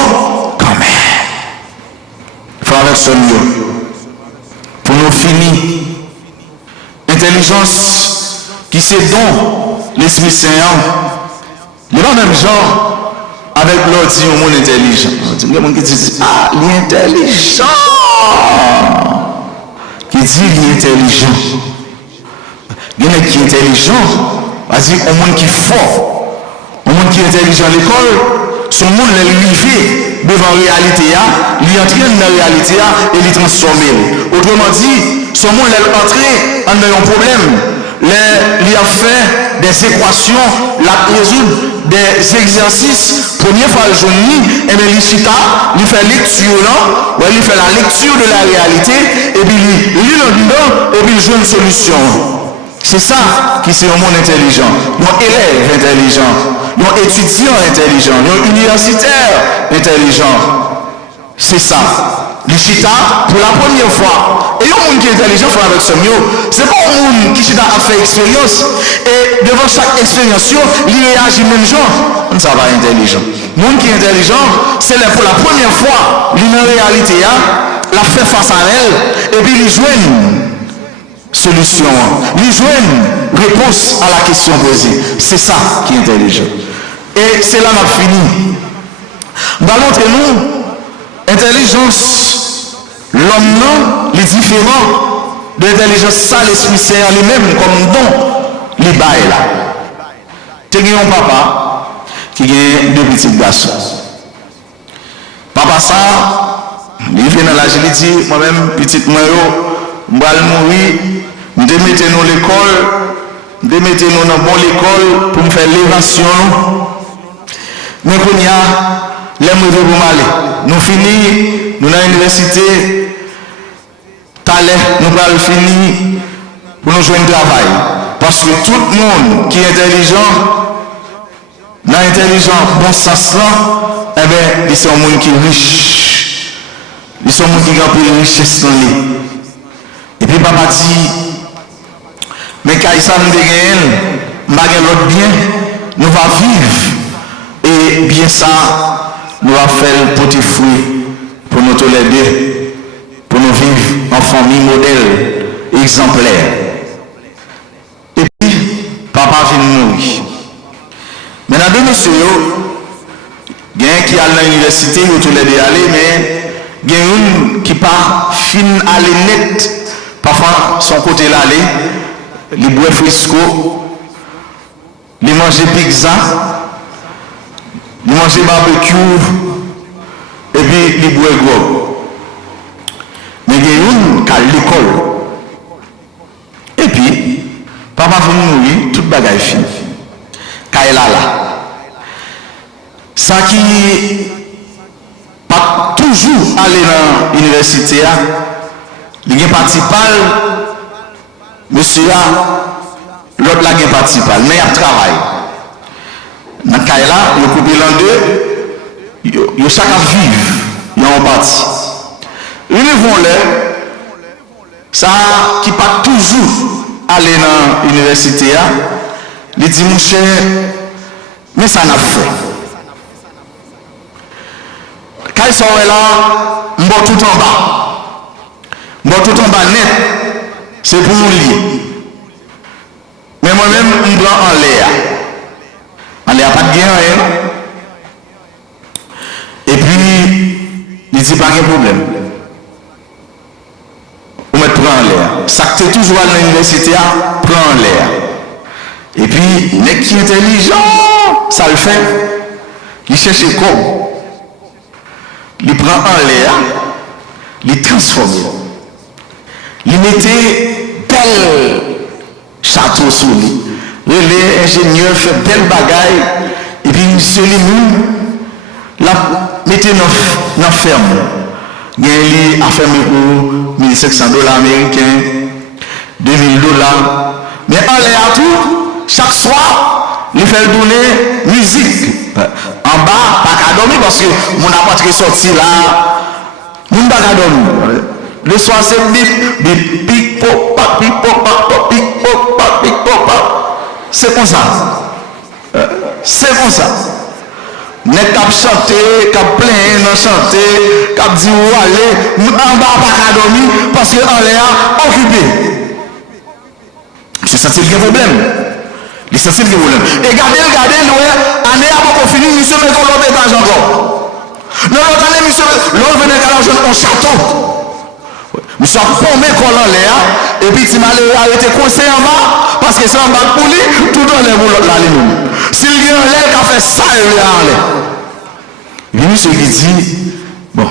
quand même. Frère avec ce mieux. Pour nous finir, intelligence qui c'est don, l'Esprit Saint. Il y a même genre avec l'ordi au monde intelligent. Il y a des gens qui disent, ah, l'intelligent. Qui dit l'intelligent. Il y a des gens qui sont intelligents. Vas-y, un monde qui est fort, un monde qui est intelligent à l'école, son monde est arrivé devant la réalité, il entraîne dans la réalité et il transforme. Autrement dit, son monde est entré dans un problème. Il a fait des équations, il a résoudre des exercices. Première fois, le journée, et bien il fait lecture là, il fait la lecture de la réalité, et puis il lit là-dedans, et puis il joue une solution. C'est ça qui c'est un monde intelligent. Un élève intelligent, un étudiant intelligent, un universitaire intelligent. C'est ça. Le chita, pour la première fois, et un monde qui est intelligent, il faut avec ce mieux. C'est pas un monde qui chita a fait expérience, et devant chaque expérience, il réagit même genre. Ça va intelligent. Le monde qui est intelligent, c'est pour la première fois, il est en réalité, il a fait face à elle, et puis il joue. solution, il joue une réponse à la question posée. C'est ça qui est intelligent. Et c'est là qu'on a fini. Entre nous, intelligence, l'homme, les différents de l'intelligence, ça, l'esprit saint lui-même, comme don, les bails là. Tu as un papa qui a deux petits garçons. Papa, ça, il vient dans l'âge, il dit, moi-même, petite moi, je vais mourir, je vais mettre nous l'école, je vais mettre nous dans bonne école pour me faire l'évasion. Mais quand il y a les mouvements pour m'aller, nous finissons, nous dans l'université, nous allons finir pour nous jouer un travail. Parce que tout le monde qui est intelligent, dans l'intelligence, bon sens là, eh bien, ils sont un monde qui est riche. Ils sont un monde qui a une richesse dans lui. Et puis, papa dit, mais quand ça nous dégaine, nous avons l'autre bien, nous allons vivre. Et bien ça, nous allons faire le petit fruit pour nous tolérer, pour nous vivre en famille modèle, exemplaire. Et puis, papa vient mourir. Maintenant, deux messieurs, il y a un qui allait à l'université, ils ont tous les deux allés, mais il y a une qui pas fin aller net. Parfois, son côté là, il boit frisco, il mange pizza, il mange barbecue, et puis il boit gros. Mais il y a une qui a l'école. Et puis, papa vient mourir, toute bagaille fini. Kaila là. Ça qui pas toujours aller dans l'université, il y a participal, monsieur l'autre là il participal, mais il y a travail. Dans Kaila, il y a coupé l'an deux, il y a chacun vivre, il y a un parti. Ils vont là, ça qui pas toujours aller dans l'université, il dit mon cher, mais ça n'a fait. Quand ils sont là, je vais tout en bas. Je vais tout en bas net. C'est pour nous lier. Mais moi-même, je prends en l'air. En l'air, pas de gain, hein? Et puis, il dit pas de problème. On met prend en l'air. Ça que tu es toujours à l'université, prend en l'air. Et puis, les qui est intelligent, ça le fait. Il cherche comme. Il prend en l'air, il transforme. Il mettait bel château sur lui. Les ingénieurs fait belle bagaille. Et puis, monsieur lui-même, la mettait dans la ferme. Il a fermé pour $1,500 américains, $2,000. Mais en l'air tout, chaque soir, il fait donner musique. En bas, pas qu'à dormir parce que mon appart qui est sorti là, mon pas qu'à dormir. Le soir, c'est bip, bip, pic, pop, pop, pic, pop, pop, pic, pop, pop, pic, pop, pop. C'est comme ça. C'est comme ça. N'est qu'à chanter, qu'à plaindre, chanter, qu'à dire où aller, en bas, pas qu'à dormir parce qu'en l'air, occupé. C'est ça, c'est le problème. C'est ça, c'est le problème. Et regardez, année avant qu'on finisse, monsieur, mais qu'on l'autre étage encore. L'autre année, monsieur, l'autre venait qu'à l'argent en château. Monsieur a pommé qu'on en l'air, et puis il m'a arrêté conseil en bas, parce que c'est en bas pour lui, tout dans les pour l'autre là. S'il y a un l'air qui a fait ça, il y a un l'air. Et puis monsieur qui dit, bon,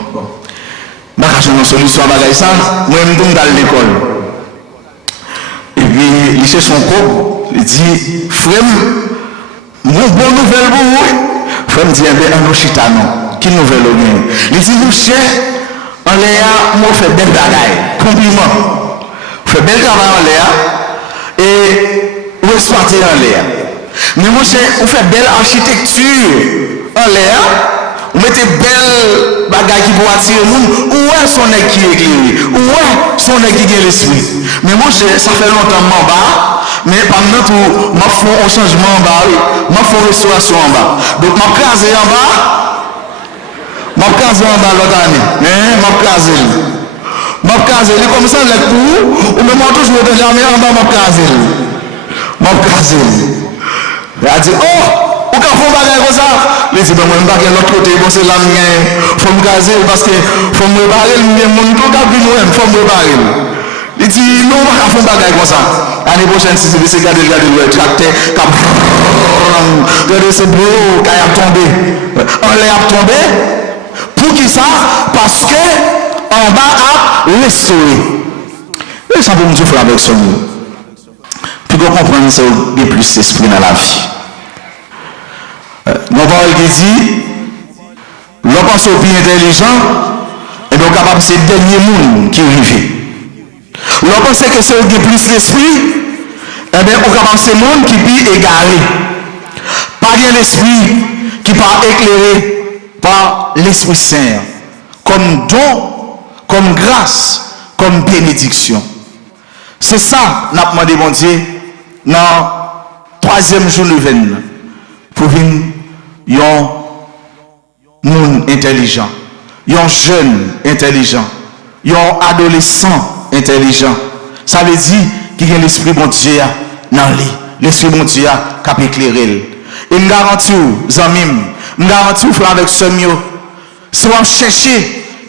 je vais chercher une solution à bagaille ça, moi je vais dans l'école. Et puis il cherche son corps, il dit, frère, mon bonne nouvelle pour vous. Frère me dit, eh bien, un chita non. Quelle nouvelle au bien? Il dit, mon cher, en l'air, moi fait belle bagaille. Compliment. Fait bel travail en l'air et vous exploitez en l'air. Mais mon cher, on fait belle architecture en l'air. Vous mettez belle bagaille qui pour attirer le monde. Où est son nez qui est éclairé? Où est son nez qui est l'esprit? Mais mon cher, ça fait longtemps que je bas. Mais pendant tout, je fais un changement en bas. Je fais une restauration en bas. Donc, je crase en bas. Je crase en bas l'autre année. Je crase. M'a casé, comme ça, là, pour, ou même toujours de jamais en bas, m'a casé. M'a casé. Il a dit, oh, ou quand faut bagarre comme ça, il dit, ben moi, je vais l'autre côté, bon, c'est là, il faut me caser, parce que faut me réparer, mon tout a vu nous-mêmes, faut me réparer. Il dit, non, on va faire un bagage comme ça. L'année prochaine, si c'est regarder le tracteur, regardez ce bureau qui a tombé. On l'a tombé. Pour qui ça? Parce que en bas a restauré. Et ça peut nous faire avec son mot. Puis qu'on comprenne ça, il y a plus d'esprit dans la vie. Mon parole qui dit, l'on pense au bien intelligent, et donc capable c'est le dernier monde qui arrive. L'on pense que c'est le plus l'esprit, eh bien on capable c'est le monde qui peut égarer. Pas bien l'esprit qui peut éclairer par l'Esprit Saint, comme don, comme grâce, comme bénédiction. C'est ça, n'a demandé mon Dieu, dans le 3e jour de l'Événement, pour venir un monde intelligent, un jeune intelligent, un adolescent intelligent. Ça veut dire qu'il y a l'Esprit bon Dieu dans lui. L'Esprit bon Dieu qui a éclairé. Et je garantis, amis, je garantis, frère avec ce mieux, si on cherche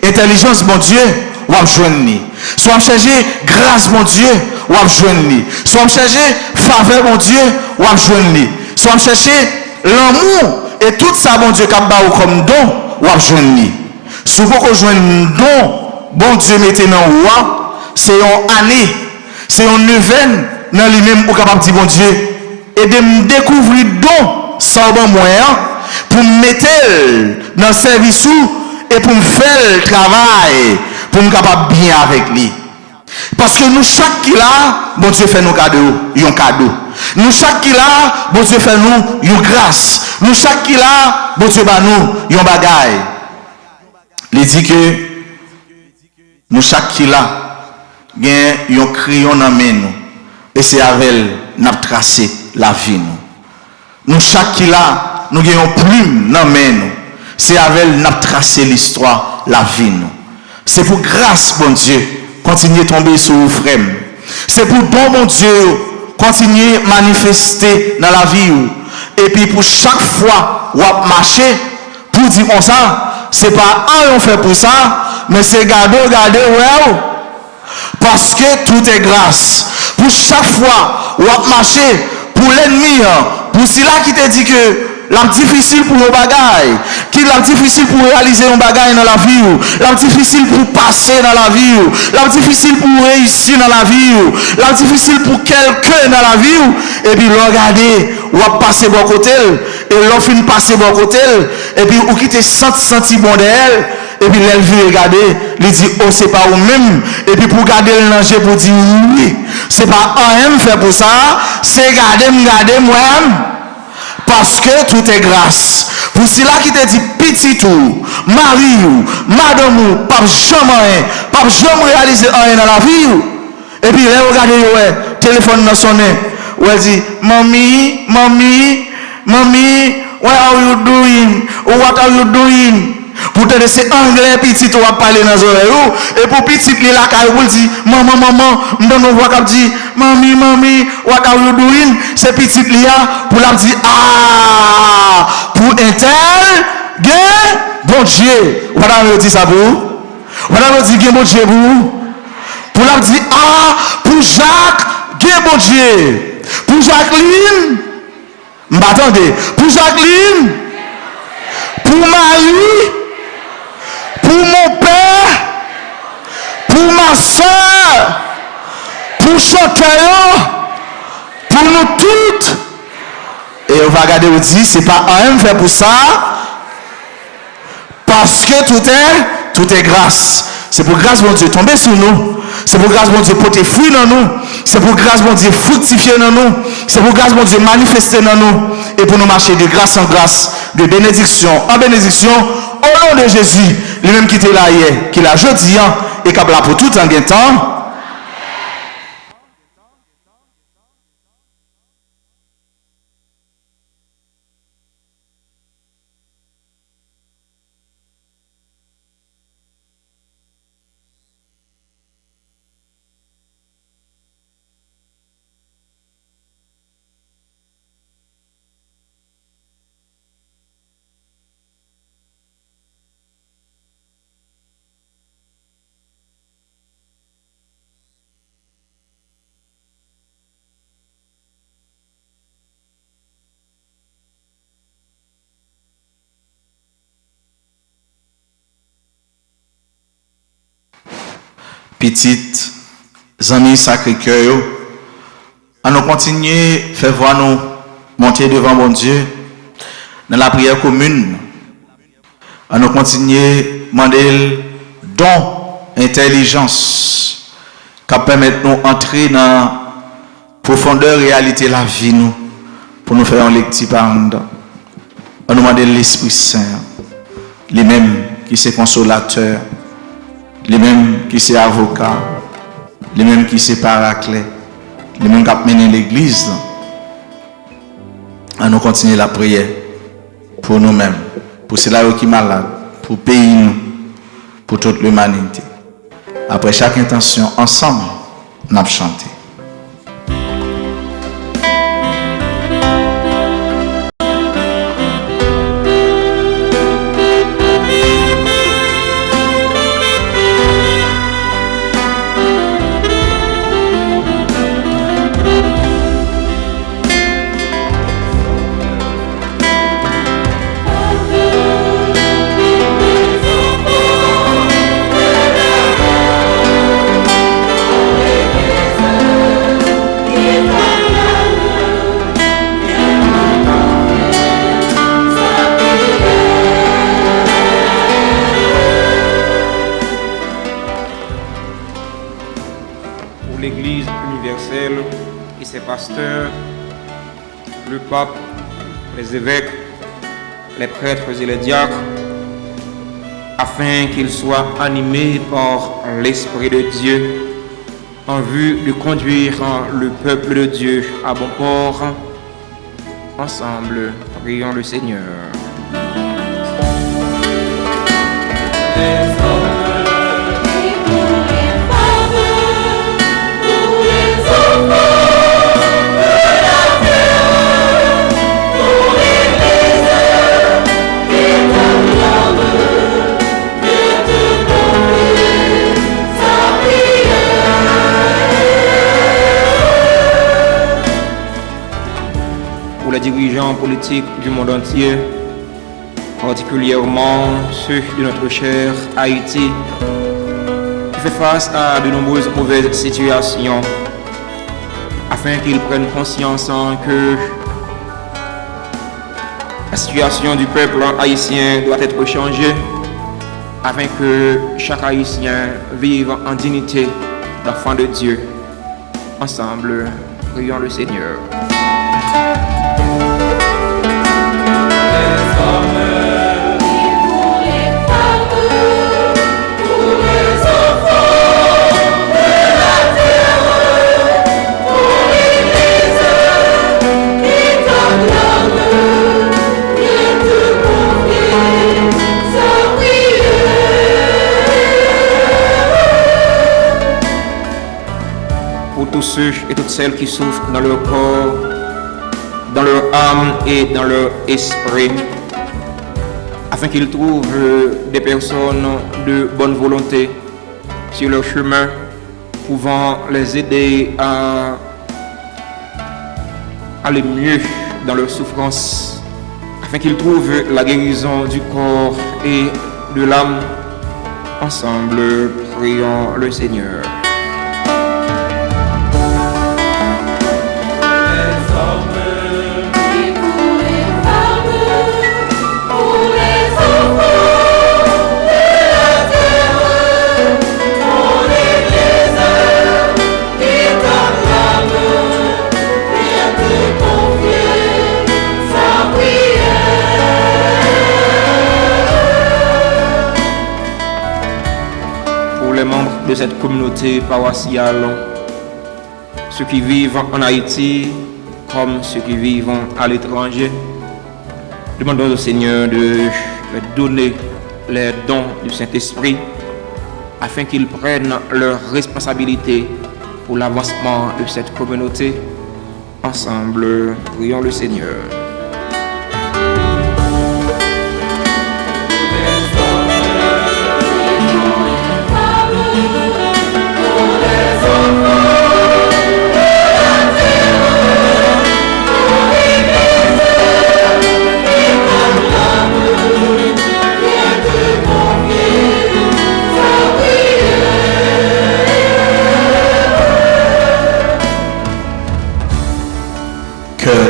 intelligence, mon Dieu, on va joindre. Si on cherche grâce, mon Dieu, on va joindre. Si on cherche faveur, mon Dieu, on va joindre. Si on cherche l'amour et tout ça, mon Dieu, comme don, on va joindre. Si vous pouvez joindre don, bon Dieu, mettez dans roi, c'est une année, c'est une neuvaine, dans lui-même, vous capable de dire, bon Dieu, et de me découvrir don, sans bon moyen, pour me mettre dans le service et pour me faire le travail, pour me capable bien avec lui. Parce que nous, chaque qui là, bon Dieu fait nos cadeaux, un cadeau. Nous, chaque qui là, bon Dieu fait nous une grâce. Nous, chaque qui là, bon Dieu bat nous un bagaille. Il dit que nous, chaque qui là, il y a un crayon dans nous. Et c'est avec nous tracé la vie. Nous, chaque qui là, nous avons une plume dans nous. C'est avec nous tracé l'histoire, la vie. C'est pour grâce, bon Dieu, continuer à tomber sur vos frères. C'est pour bon, mon Dieu, continuer à manifester dans la vie. Et puis pour chaque fois, on va marcher, pour dire comme ça, c'est pas un on fait pour ça, mais c'est garder, ouais. Parce que tout est grâce. Pour chaque fois, on va marcher, pour l'ennemi, pour cela qui te dit que la difficile pour nos bagailles, qui la difficile pour réaliser un bagaille dans la vie, la difficile pour passer dans la vie, la difficile pour réussir dans la vie, la difficile pour quelqu'un dans la vie, et puis regardez, on va passer bon côté, et l'on finit passer bon côté, et puis on quitte senti bon d'elle, et puis l'elle regarder, il dit oh c'est pas vous même, et puis pour garder le danger pour dire oui, c'est pas un fait pour ça, c'est garder moi-même. Parce que tout est grâce. Pour cela qui te dit petit tout, mari ou, madame ou, pas jamais réaliser rien dans la vie. Et puis là, regardez, ouais, téléphone dans son nez. Ouais, dit, mommy, what are you doing? What are you doing? Pour te laisser anglais, petit, tu vas parler dans les oreilles. Et pour petit, il est là, il dit, maman, je donne voix qui dit, mommy, what are you doing? C'est petit, il est là, pour la dire, ah, pour un tel, bon Dieu. Voilà, on dit ça pour vous. Voilà, on dit, bon Dieu, pour la dire, ah, pour Jacques, bon Dieu. Pour Jacqueline, m'attendez, pour Jacqueline, pour Marie, pour mon père, pour ma soeur, pour Chantal, pour nous toutes. Et on va regarder, on dit, c'est pas un fait pour ça, parce que tout est grâce. C'est pour grâce, mon Dieu, tomber sur nous. C'est pour grâce, mon Dieu, porter fruit dans nous. C'est pour grâce, mon Dieu, fructifier dans nous. C'est pour grâce, mon Dieu, manifester dans nous. Et pour nous marcher de grâce en grâce, de bénédiction en bénédiction, au nom de Jésus, lui-même qui était là hier, qui l'a jeudi, et qui a là pour tout en temps. petites, amis Sacré-Cœur, à nous continuer, faire voir nous monter devant mon Dieu dans la prière commune, à nous continuer, demander don, intelligence, qui permet de nous entrer dans la profondeur réalité de la vie, nous, pour nous faire un lecture par en dedans. On nous demande l'Esprit Saint, les mêmes qui sont consolateurs, les mêmes qui sont avocats, les mêmes qui sont paraclets, les mêmes qui ont mené l'église. À nous continuer la prière pour nous-mêmes, pour ceux qui sont malades, pour le pays, nous, pour toute l'humanité. Après chaque intention, ensemble, nous avons chanté. l'Église universelle et ses pasteurs, le pape, les évêques, les prêtres et les diacres, afin qu'ils soient animés par l'Esprit de Dieu en vue de conduire le peuple de Dieu à bon port. Ensemble, prions le Seigneur. Pour les dirigeants politiques du monde entier, particulièrement ceux de notre cher Haïti, qui fait face à de nombreuses mauvaises situations, afin qu'ils prennent conscience que la situation du peuple haïtien doit être changée, afin que chaque Haïtien vive en dignité d'enfant de Dieu. Ensemble, prions le Seigneur. Pour tous ceux et toutes celles qui souffrent dans leur corps, dans leur âme et dans leur esprit, afin qu'ils trouvent des personnes de bonne volonté sur leur chemin, pouvant les aider à aller mieux dans leur souffrance, afin qu'ils trouvent la guérison du corps et de l'âme. Ensemble, prions le Seigneur. De cette communauté paroissiale, ceux qui vivent en Haïti comme ceux qui vivent à l'étranger, demandons au Seigneur de donner les dons du Saint-Esprit afin qu'ils prennent leurs responsabilités pour l'avancement de cette communauté. Ensemble, prions le Seigneur.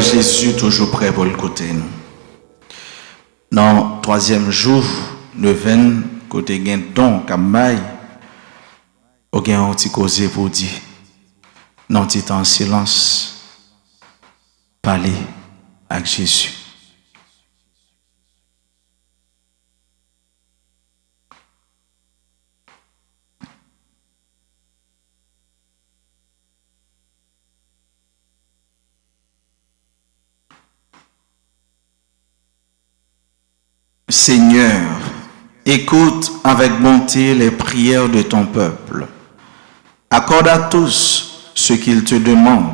Seigneur Jésus, toujours prêt pour le côté nous. Dans le 3e jour, le 20, côté gain don, kamay, au gain un petit causé pour dire, non, tu en silence, parler avec Jésus. Seigneur, écoute avec bonté les prières de ton peuple. Accorde à tous ce qu'il te demande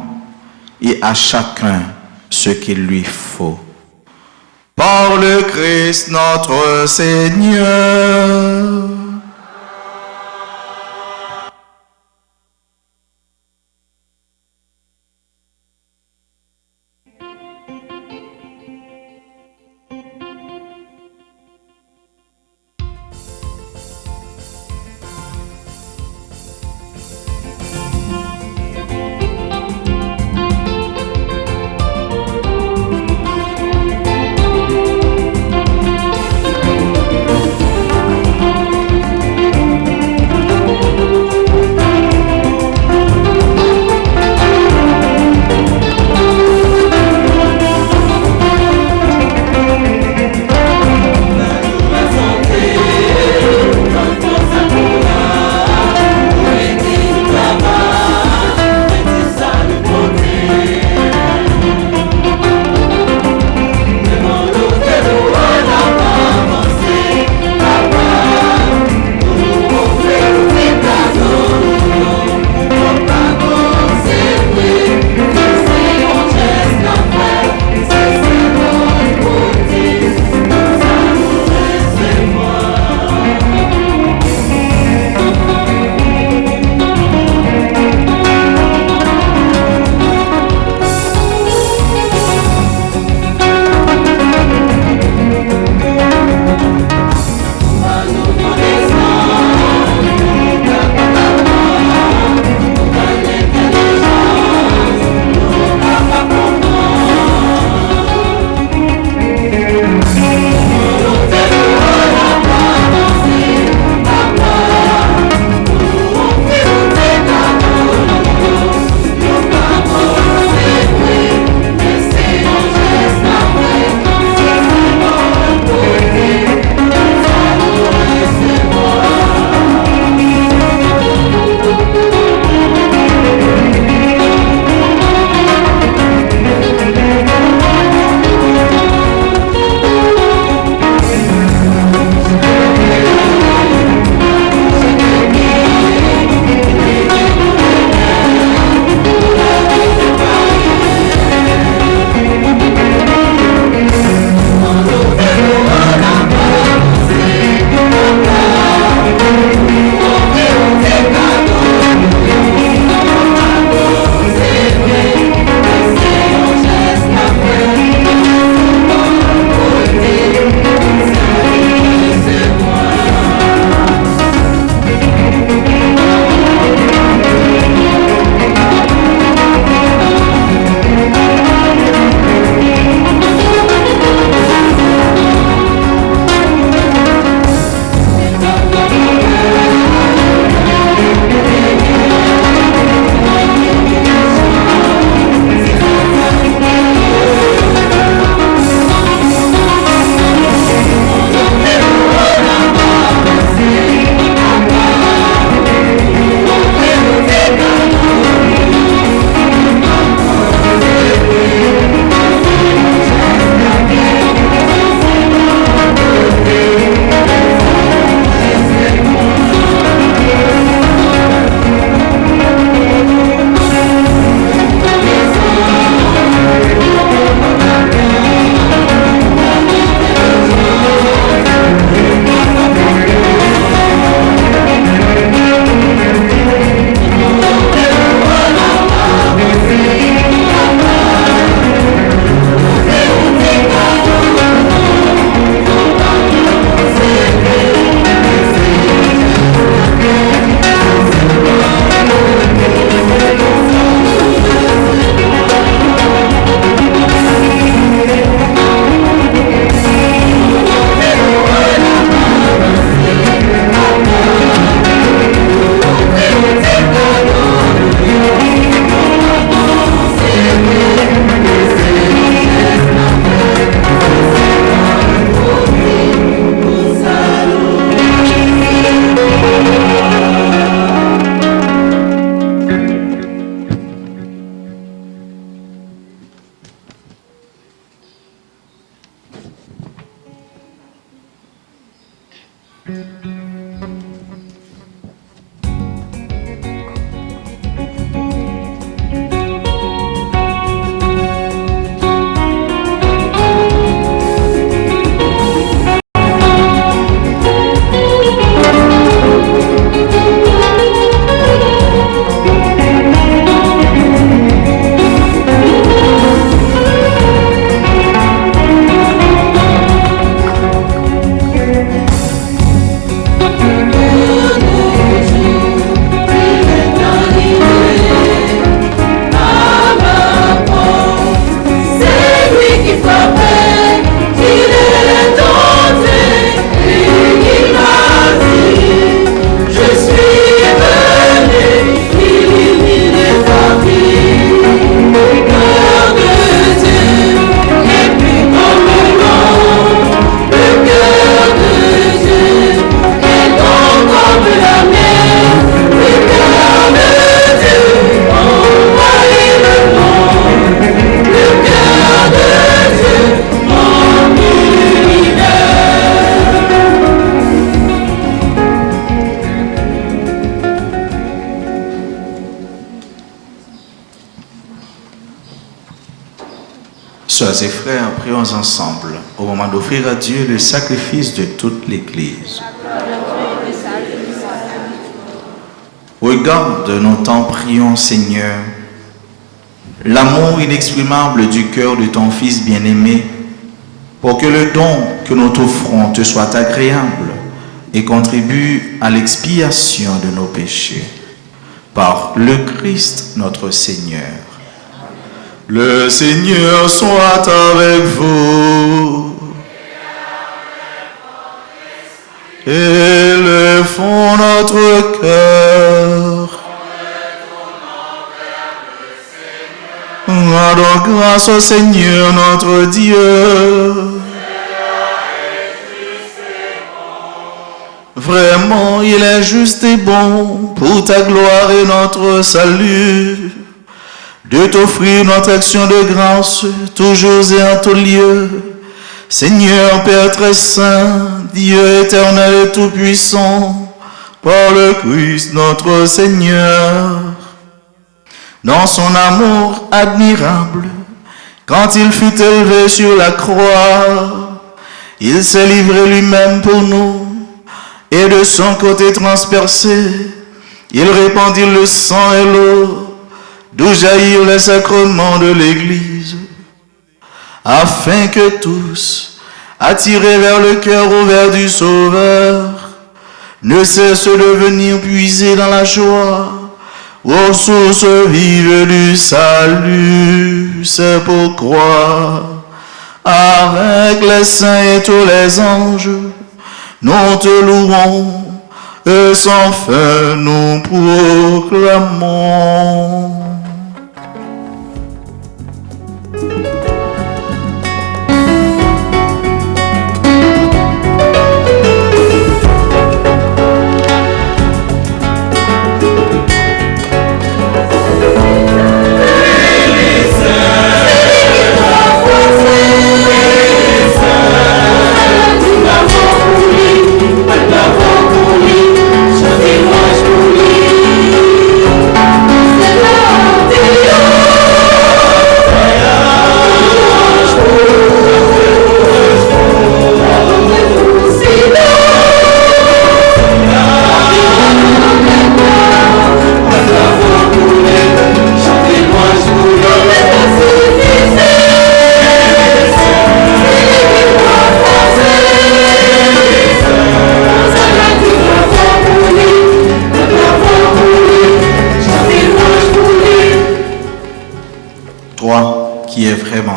et à chacun ce qu'il lui faut. Par le Christ notre Seigneur. Sœurs et frères, prions ensemble au moment d'offrir à Dieu le sacrifice de toute l'Église. Regarde nos temps, prions Seigneur, l'amour inexprimable du cœur de ton Fils bien-aimé, pour que le don que nous t'offrons te soit agréable et contribue à l'expiation de nos péchés. Par le Christ notre Seigneur. Le Seigneur soit avec vous. Élevons notre cœur. Rendons grâce au Seigneur notre Dieu. Vraiment, il est juste et bon pour ta gloire et notre salut, de t'offrir notre action de grâce, toujours et en tout lieu. Seigneur Père très saint, Dieu éternel et tout-puissant, par le Christ notre Seigneur, dans son amour admirable, quand il fut élevé sur la croix, il s'est livré lui-même pour nous, et de son côté transpercé, il répandit le sang et l'eau, d'où jaillirent les sacrements de l'Église, afin que tous, attirés vers le cœur ouvert du Sauveur, ne cessent de venir puiser dans la joie, aux sources vives du salut. C'est pourquoi, avec les saints et tous les anges, nous te louons et sans fin nous proclamons.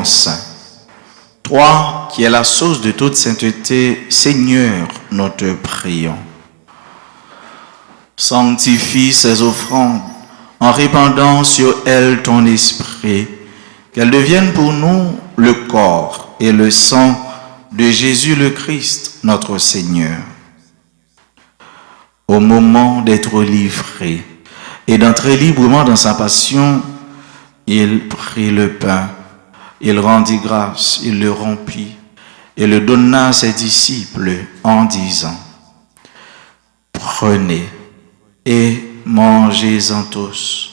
Saint. Toi qui es la source de toute sainteté, Seigneur, nous te prions. Sanctifie ces offrandes en répandant sur elles ton esprit, qu'elles deviennent pour nous le corps et le sang de Jésus le Christ, notre Seigneur. Au moment d'être livré et d'entrer librement dans sa passion, il prit le pain. Il rendit grâce, il le rompit et le donna à ses disciples en disant : Prenez et mangez-en tous,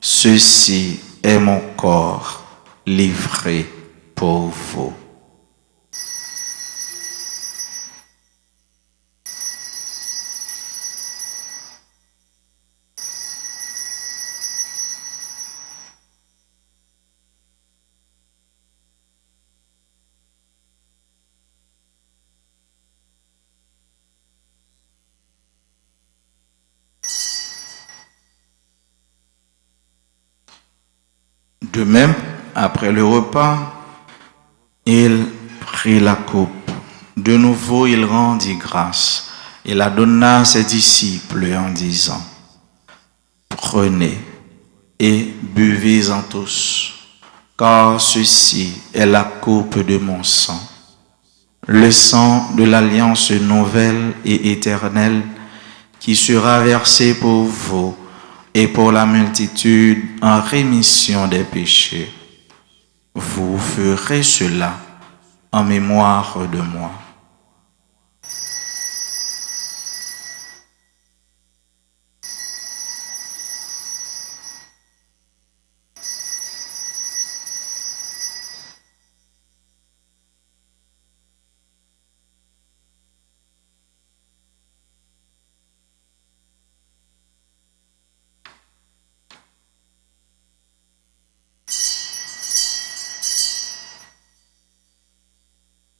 ceci est mon corps livré pour vous. De même, après le repas, il prit la coupe. De nouveau, il rendit grâce et la donna à ses disciples en disant : Prenez et buvez-en tous, car ceci est la coupe de mon sang, le sang de l'alliance nouvelle et éternelle qui sera versé pour vous et pour la multitude en rémission des péchés. Vous ferez cela en mémoire de moi.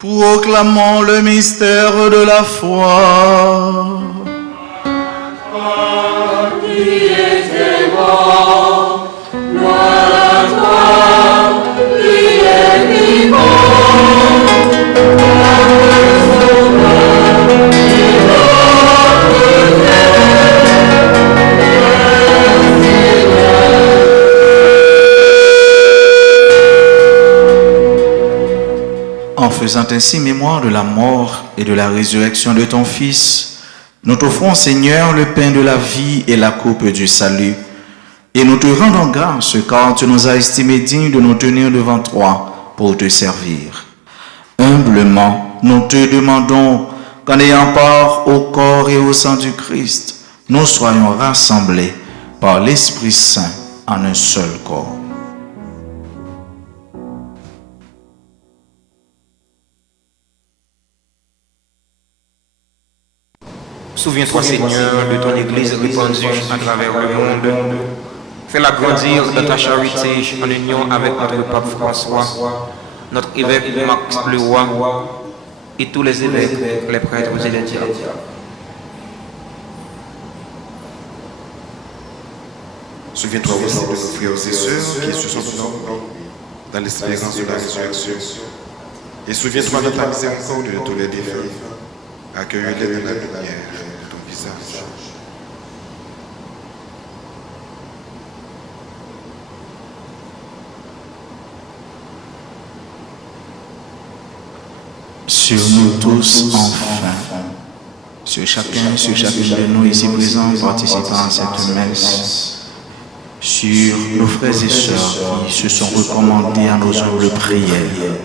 Proclamons le mystère de la foi. En faisant ainsi mémoire de la mort et de la résurrection de ton Fils, nous t'offrons, Seigneur, le pain de la vie et la coupe du salut. Et nous te rendons grâce car tu nous as estimés dignes de nous tenir devant toi pour te servir. Humblement, nous te demandons qu'en ayant part au corps et au sang du Christ, nous soyons rassemblés par l'Esprit Saint en un seul corps. Souviens-toi, Seigneur, de ton Église répandue à travers le monde. Fais-la grandir dans ta charité en union avec notre pape François, notre évêque Max le Roi et tous les évêques, les prêtres et les diacres. Souviens-toi aussi de nos frères et sœurs qui se sont morts dans l'espérance de la résurrection. Et souviens-toi de ta miséricorde de tous les défunts. Accueille-les dans la lumière de ton visage. Sur nous tous, enfin, sur chacune de nous ici présents participant à cette messe, sur nos frères et sœurs qui se sont recommandés à nos humbles prières,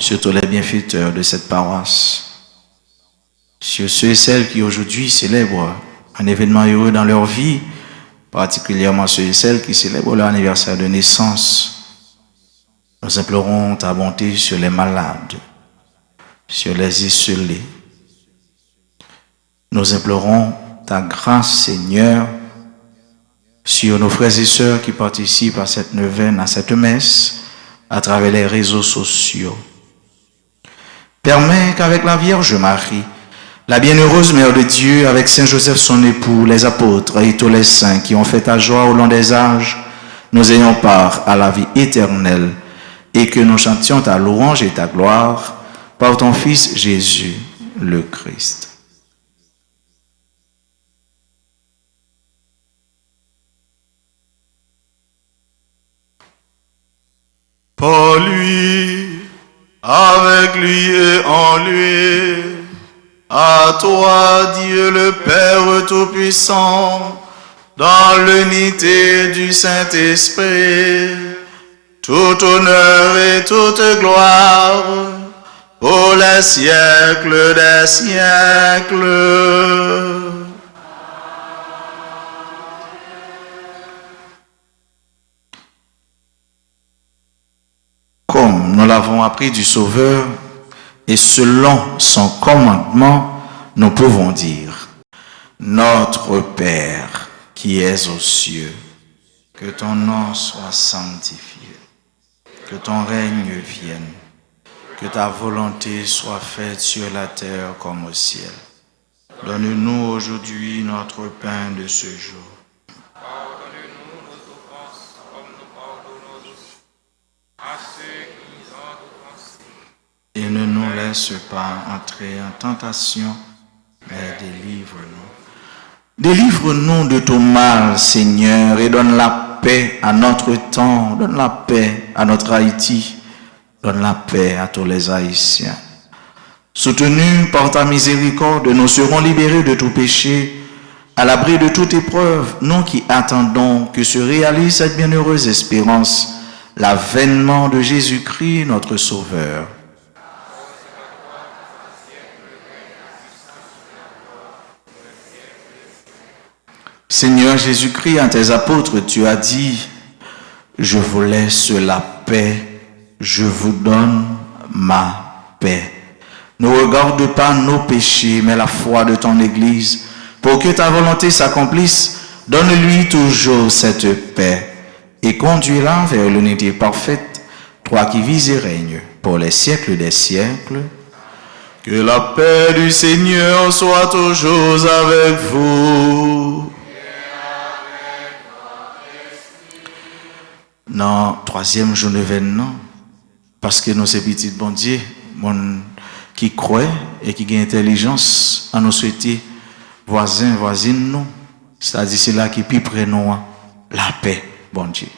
sur tous les bienfaiteurs de cette paroisse, sur ceux et celles qui aujourd'hui célèbrent un événement heureux dans leur vie, particulièrement ceux et celles qui célèbrent leur anniversaire de naissance. Nous implorons ta bonté sur les malades, sur les isolés. Nous implorons ta grâce, Seigneur, sur nos frères et sœurs qui participent à cette neuvaine, à cette messe, à travers les réseaux sociaux. Permets qu'avec la Vierge Marie, la bienheureuse Mère de Dieu, avec Saint Joseph son époux, les apôtres et tous les saints qui ont fait ta joie au long des âges, nous ayons part à la vie éternelle et que nous chantions ta louange et ta gloire par ton Fils Jésus, le Christ. Par lui, avec lui et en lui, à toi, Dieu le Père Tout-Puissant, dans l'unité du Saint-Esprit, tout honneur et toute gloire, pour les siècles des siècles. Comme nous l'avons appris du Sauveur, et selon son commandement, nous pouvons dire: Notre Père qui es aux cieux, que ton nom soit sanctifié, que ton règne vienne, que ta volonté soit faite sur la terre comme au ciel. Donne-nous aujourd'hui notre pain de ce jour. Pardonne-nous nos offenses, comme nous pardonnons aussi à ceux qui nous ont offensés. Et ne nous laisse pas entrer en tentation, mais délivre-nous. Délivre-nous de tout mal, Seigneur, et donne la paix à notre temps, donne la paix à notre Haïti, donne la paix à tous les Haïtiens. Soutenus par ta miséricorde, nous serons libérés de tout péché, à l'abri de toute épreuve, nous qui attendons que se réalise cette bienheureuse espérance, l'avènement de Jésus-Christ, notre Sauveur. Seigneur Jésus-Christ, à tes apôtres, tu as dit: je vous laisse la paix, je vous donne ma paix. Ne regarde pas nos péchés, mais la foi de ton Église. Pour que ta volonté s'accomplisse, donne-lui toujours cette paix et conduis-la vers l'unité parfaite, toi qui vis et règnes pour les siècles des siècles. Que la paix du Seigneur soit toujours avec vous. Dans troisième jour d'événement, parce que nous sommes petits bon Dieu, qui croit et qui a intelligence, à nous souhaiter voisins, voisines, nous, c'est-à-dire c'est là qui plus près nous, la paix, bon Dieu.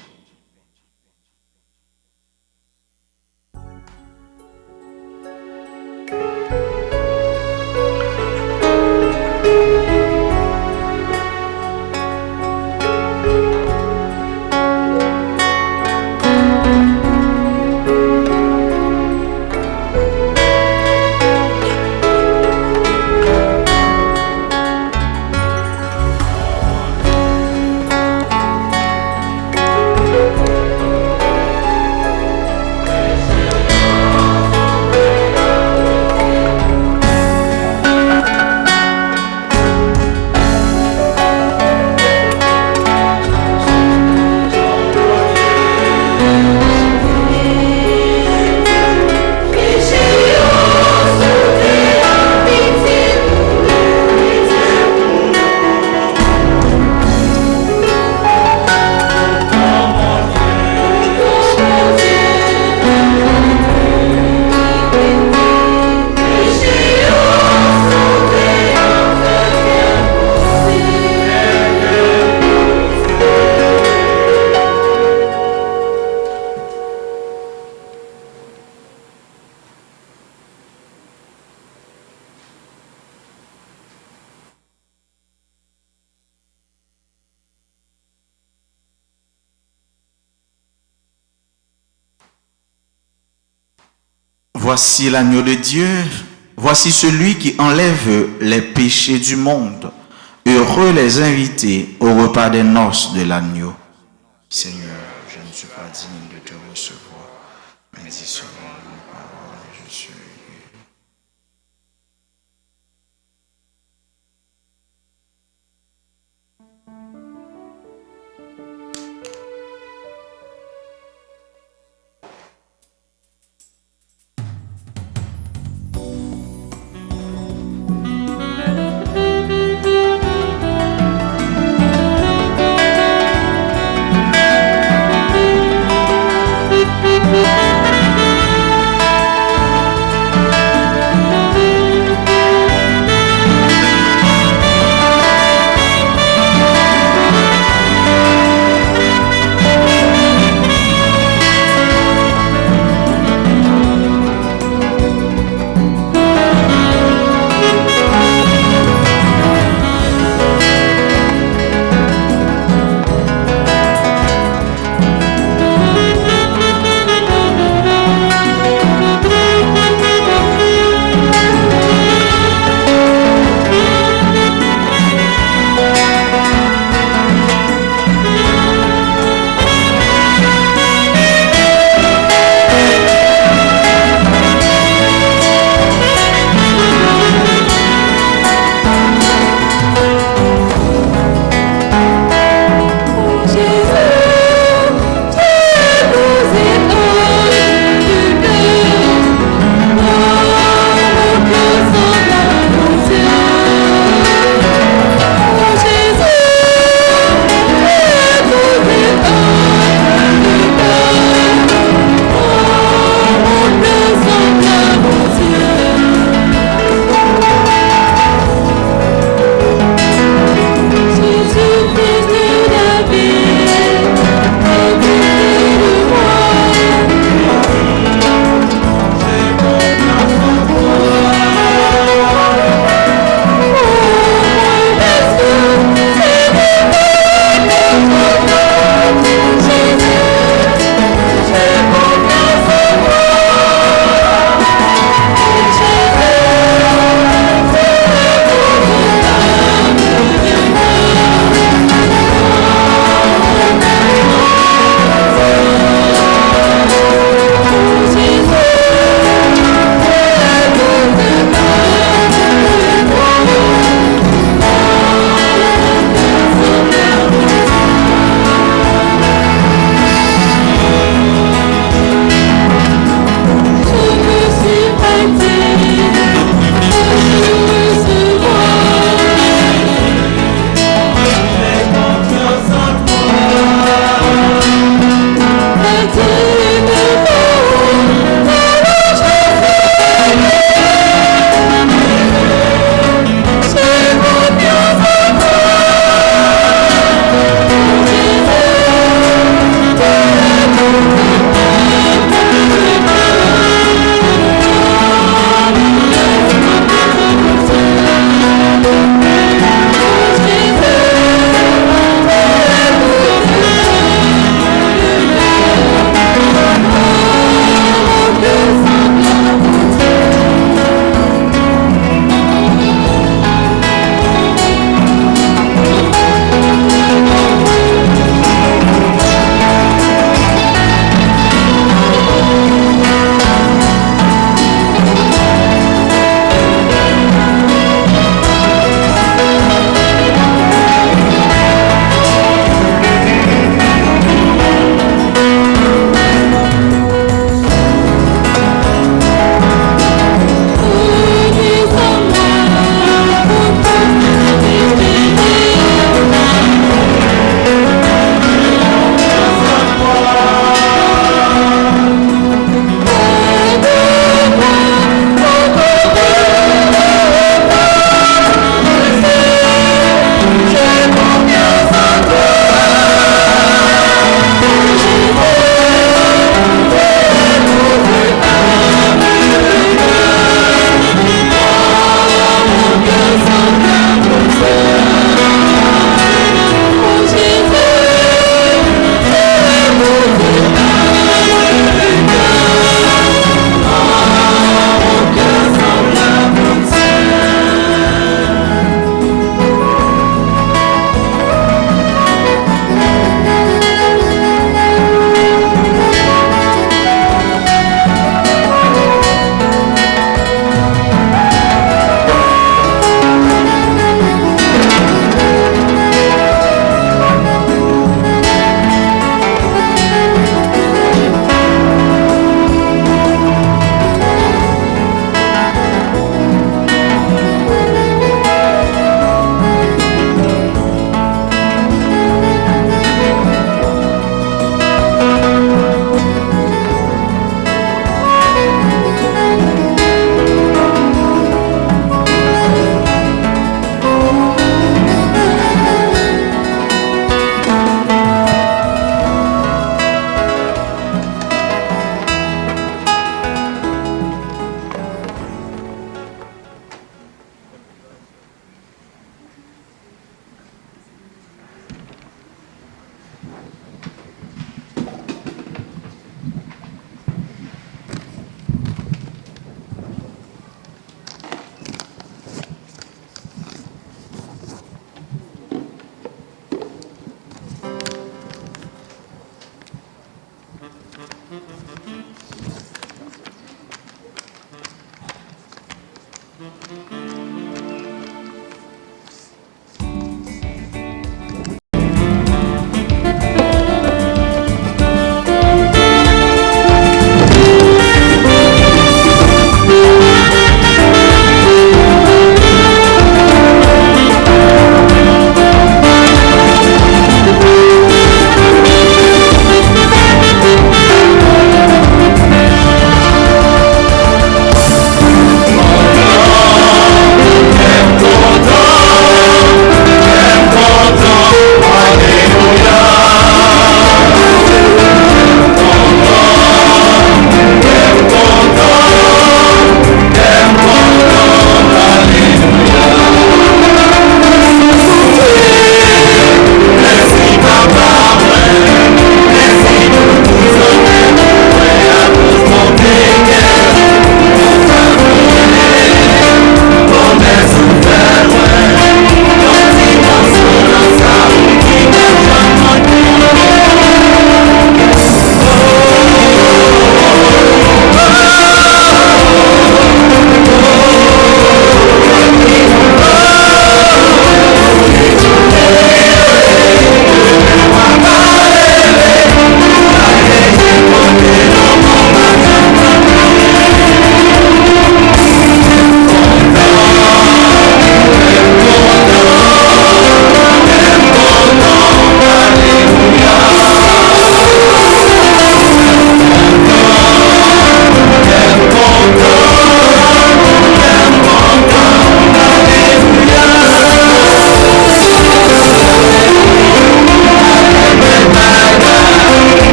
Voici l'agneau de Dieu, voici celui qui enlève les péchés du monde. Heureux les invités au repas des noces de l'agneau. Seigneur, je ne suis pas digne de te recevoir, mais dis seulement une parole, je suis guéri.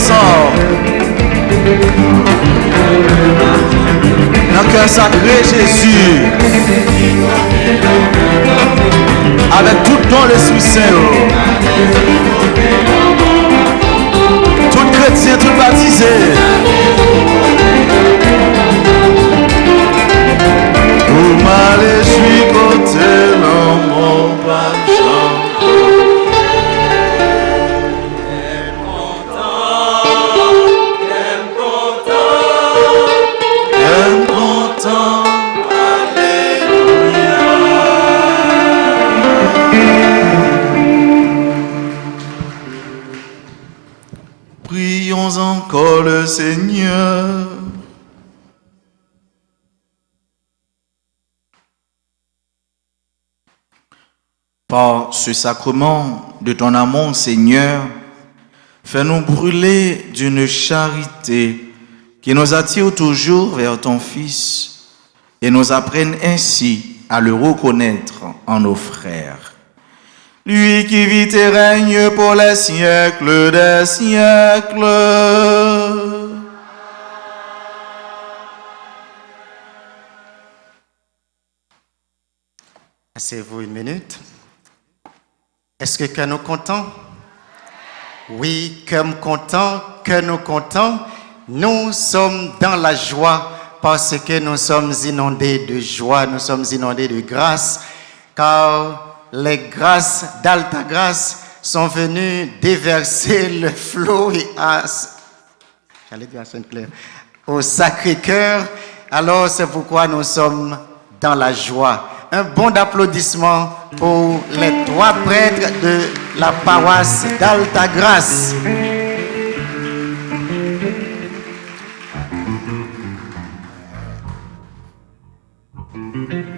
ensemble. Dans le cœur sacré Jésus. Avec tout don l'Esprit Saint. Tout chrétien, tout baptisé. Pour m'aller, je suis côté dans mon pachon. Prions encore le Seigneur. Par ce sacrement de ton amour, Seigneur, fais-nous brûler d'une charité qui nous attire toujours vers ton Fils et nous apprenne ainsi à le reconnaître en nos frères. Lui qui vit et règne pour les siècles des siècles. Asseyez-vous une minute. Est-ce que nous comptons? Oui, que nous comptons, que nous comptons. Nous sommes dans la joie parce que nous sommes inondés de joie, nous sommes inondés de grâce, car les grâces d'Alta Grâce sont venues déverser le flot au Sacré-Cœur. Alors c'est pourquoi nous sommes dans la joie. Un bon d'applaudissements pour les 3 prêtres de la paroisse d'Alta Grâce.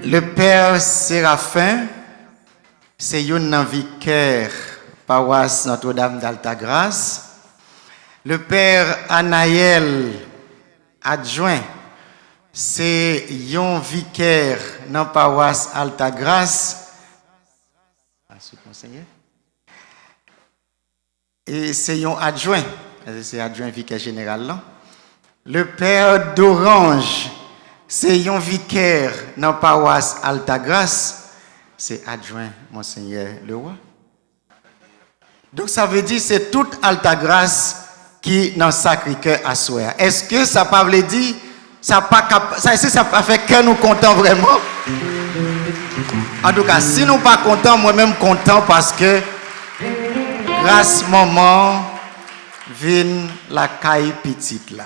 Le Père Séraphin, c'est un vicaire paroisse Notre-Dame d'Alta Grâce. Le Père Anaël, adjoint, c'est un vicaire dans paroisse Alta Grâce. Et c'est un adjoint, c'est adjoint vicaire général là. Le Père d'Orange, c'est un vicaire dans paroisse Alta Grâce. C'est adjoint Monseigneur Leroy. Donc ça veut dire c'est toute Alta Grâce qui dans Sacré-Cœur à soi. Est-ce que ça pas veut dire ça pas fait que nous comptons vraiment? En tout cas, si nous pas contents, moi-même content parce que grâce maman vient la caille petite là.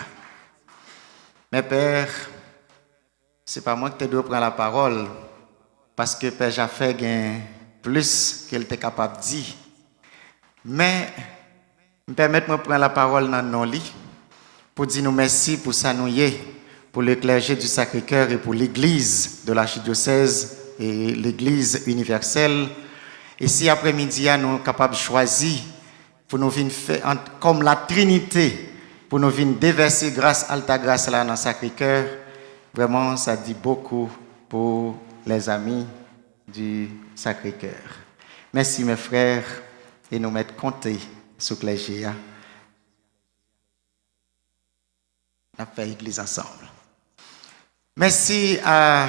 Mais père, c'est pas moi qui te dois prendre la parole parce que père Jaffé gagne plus qu'elle était capable de dire. Mais permettez-moi de prendre la parole dans nos lits pour dire nous merci pour ça nous y est, pour le clergé du Sacré-Cœur et pour l'église de l'archidiocèse et l'église universelle. Et si après-midi nous sommes capables de choisir pour nous venir faire comme la Trinité, pour nous venir déverser grâce Alta Grâce là dans le Sacré-Cœur, vraiment ça dit beaucoup pour les amis du Sacré-Cœur. Merci mes frères et nous mettre compter sur le clergé. On a fait l'église ensemble. Merci à,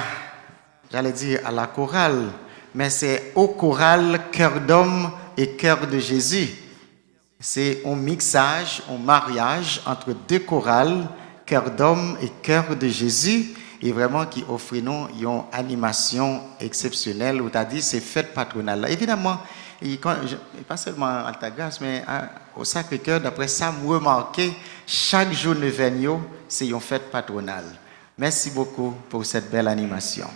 j'allais dire à la chorale, mais c'est au choral Cœur d'homme et Cœur de Jésus. C'est un mixage, un mariage entre 2 chorales, Cœur d'homme et Cœur de Jésus, et vraiment qui offre nous une animation exceptionnelle, où tu as dit c'est fête patronale. Évidemment, pas seulement à Alta Grâce, mais au Sacré-Cœur, d'après ça, je remarqué, chaque jour de Vénio, c'est une fête patronale. Merci beaucoup pour cette belle animation.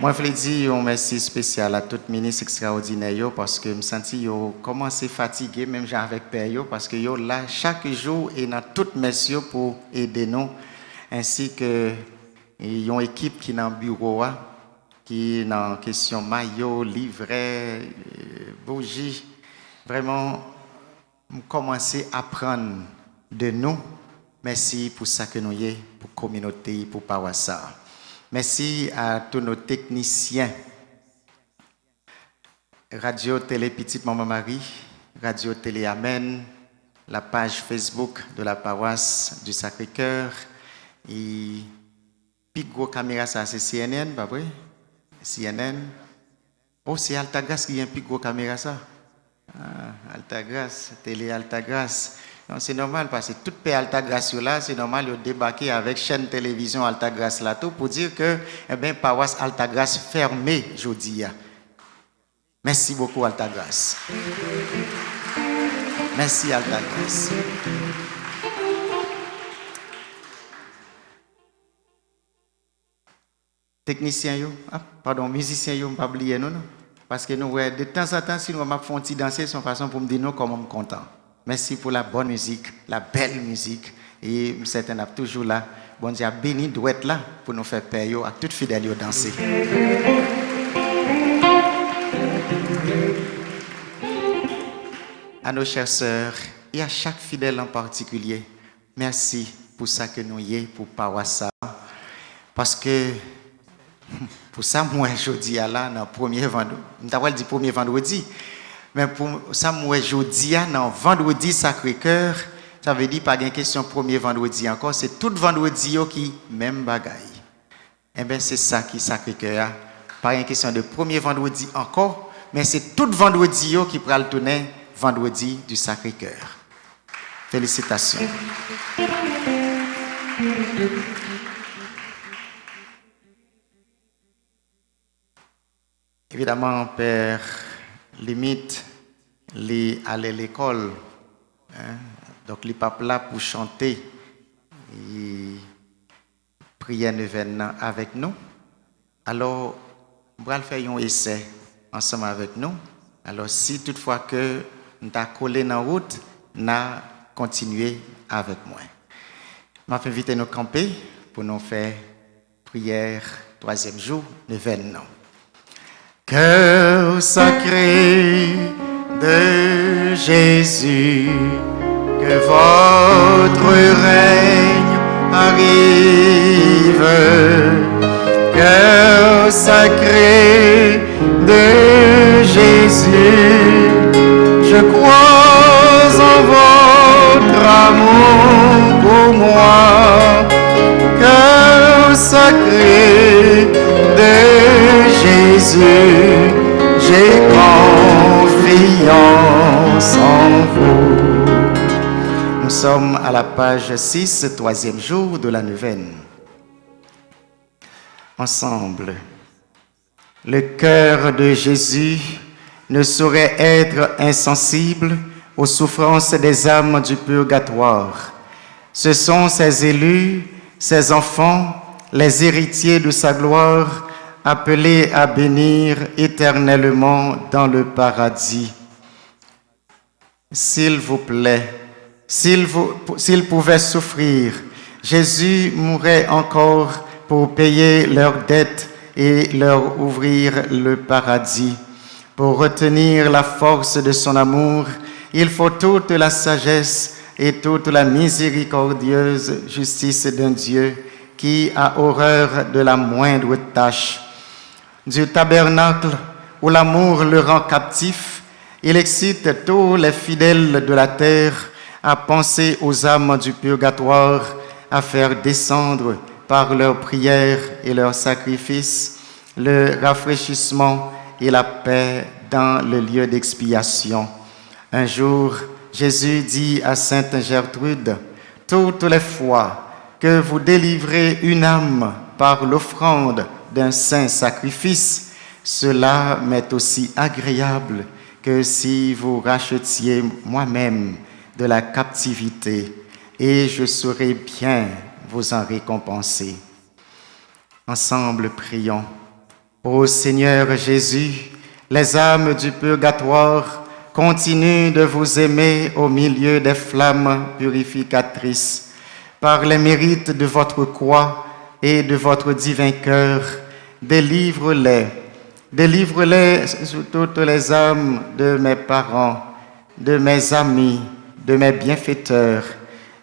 Moi, je veux dire un merci spécial à tout ministre extraordinaire parce que je me sens commencé fatigué, même avec Père, parce que yo là chaque jour et dans toutes messieurs pour aider nous, ainsi que une équipe qui est dans le bureau, qui est dans la question maillot, livret, bougie. Vraiment, commencer à apprendre de nous. Merci pour ça que nous y est, pour la communauté, pour Pawassa. Merci à tous nos techniciens. Radio Télé Petite Maman Marie, Radio Télé Amen, la page Facebook de la paroisse du Sacré-Cœur. Et puis gros caméra ça c'est CNN, pas vrai? CNN. Oh, c'est Altagrace qui a un plus gros caméra ça. Ah, Altagrace, Télé Altagrace. C'est normal parce que toute paix Altagrace là, c'est normal de débarquer avec chaîne télévision Altagrace là tout pour dire que eh bien paroisse Altagrace fermée aujourd'hui. Merci beaucoup Altagrace. Merci Altagrace. Technicien yo, pardon, musicien yo, pas oublier non. Parce que nous de temps en temps si nous m'a font petit danser son façon pour me dire non comment me content. Merci pour la bonne musique, la belle musique. Et certains sont toujours là. Bon Dieu a béni doit être là pour nous faire paix à toutes fidèles danser. À nos chères sœurs et à chaque fidèle en particulier, merci pour ça que nous y est pour paroisse. Parce que pour ça, moi, je dis là, dans le premier vendredi, je vais dire premier vendredi. Mais pour ça, moi, je dis, dans vendredi Sacré-Cœur, ça veut dire pas une question premier vendredi encore, c'est tout vendredi qui même bagaille. Eh bien, c'est ça qui Sacré-Cœur. Pas une question de premier vendredi encore, mais c'est tout vendredi qui prend le tourner vendredi du Sacré-Cœur. Félicitations. Évidemment, Père, limite, aller à l'école. Hein? Donc, il n'est pas là pour chanter. Et prier événement avec nous. Alors, on va faire un essai ensemble avec nous. Alors, si toutefois que nous avons collé dans la route, nous allons continuer avec moi. Je vais inviter nous camper pour nous faire prière, 3e jour, événement. Cœur sacré de Jésus, que votre règne arrive. Cœur sacré de Jésus, je crois en votre amour pour moi. Cœur sacré de Jésus, j'ai confiance en vous. Nous sommes à la page 6, 3e jour de la neuvaine. Ensemble, le cœur de Jésus ne saurait être insensible aux souffrances des âmes du purgatoire. Ce sont ses élus, ses enfants, les héritiers de sa gloire, appelés à bénir éternellement dans le paradis. S'il vous plaît, s'il pouvait souffrir, Jésus mourrait encore pour payer leurs dettes et leur ouvrir le paradis. Pour retenir la force de son amour, il faut toute la sagesse et toute la miséricordieuse justice d'un Dieu qui a horreur de la moindre tâche. Du tabernacle où l'amour le rend captif, il excite tous les fidèles de la terre à penser aux âmes du purgatoire, à faire descendre par leurs prières et leurs sacrifices le rafraîchissement et la paix dans le lieu d'expiation. Un jour, Jésus dit à Sainte Gertrude, « Toutes les fois que vous délivrez une âme par l'offrande d'un saint sacrifice, cela m'est aussi agréable que si vous rachetiez moi-même de la captivité, et je saurai bien vous en récompenser. » Ensemble, prions. Ô Seigneur Jésus, les âmes du purgatoire continuent de vous aimer au milieu des flammes purificatrices. Par les mérites de votre croix et de votre divin cœur, délivre-les sur toutes les âmes de mes parents, de mes amis, de mes bienfaiteurs.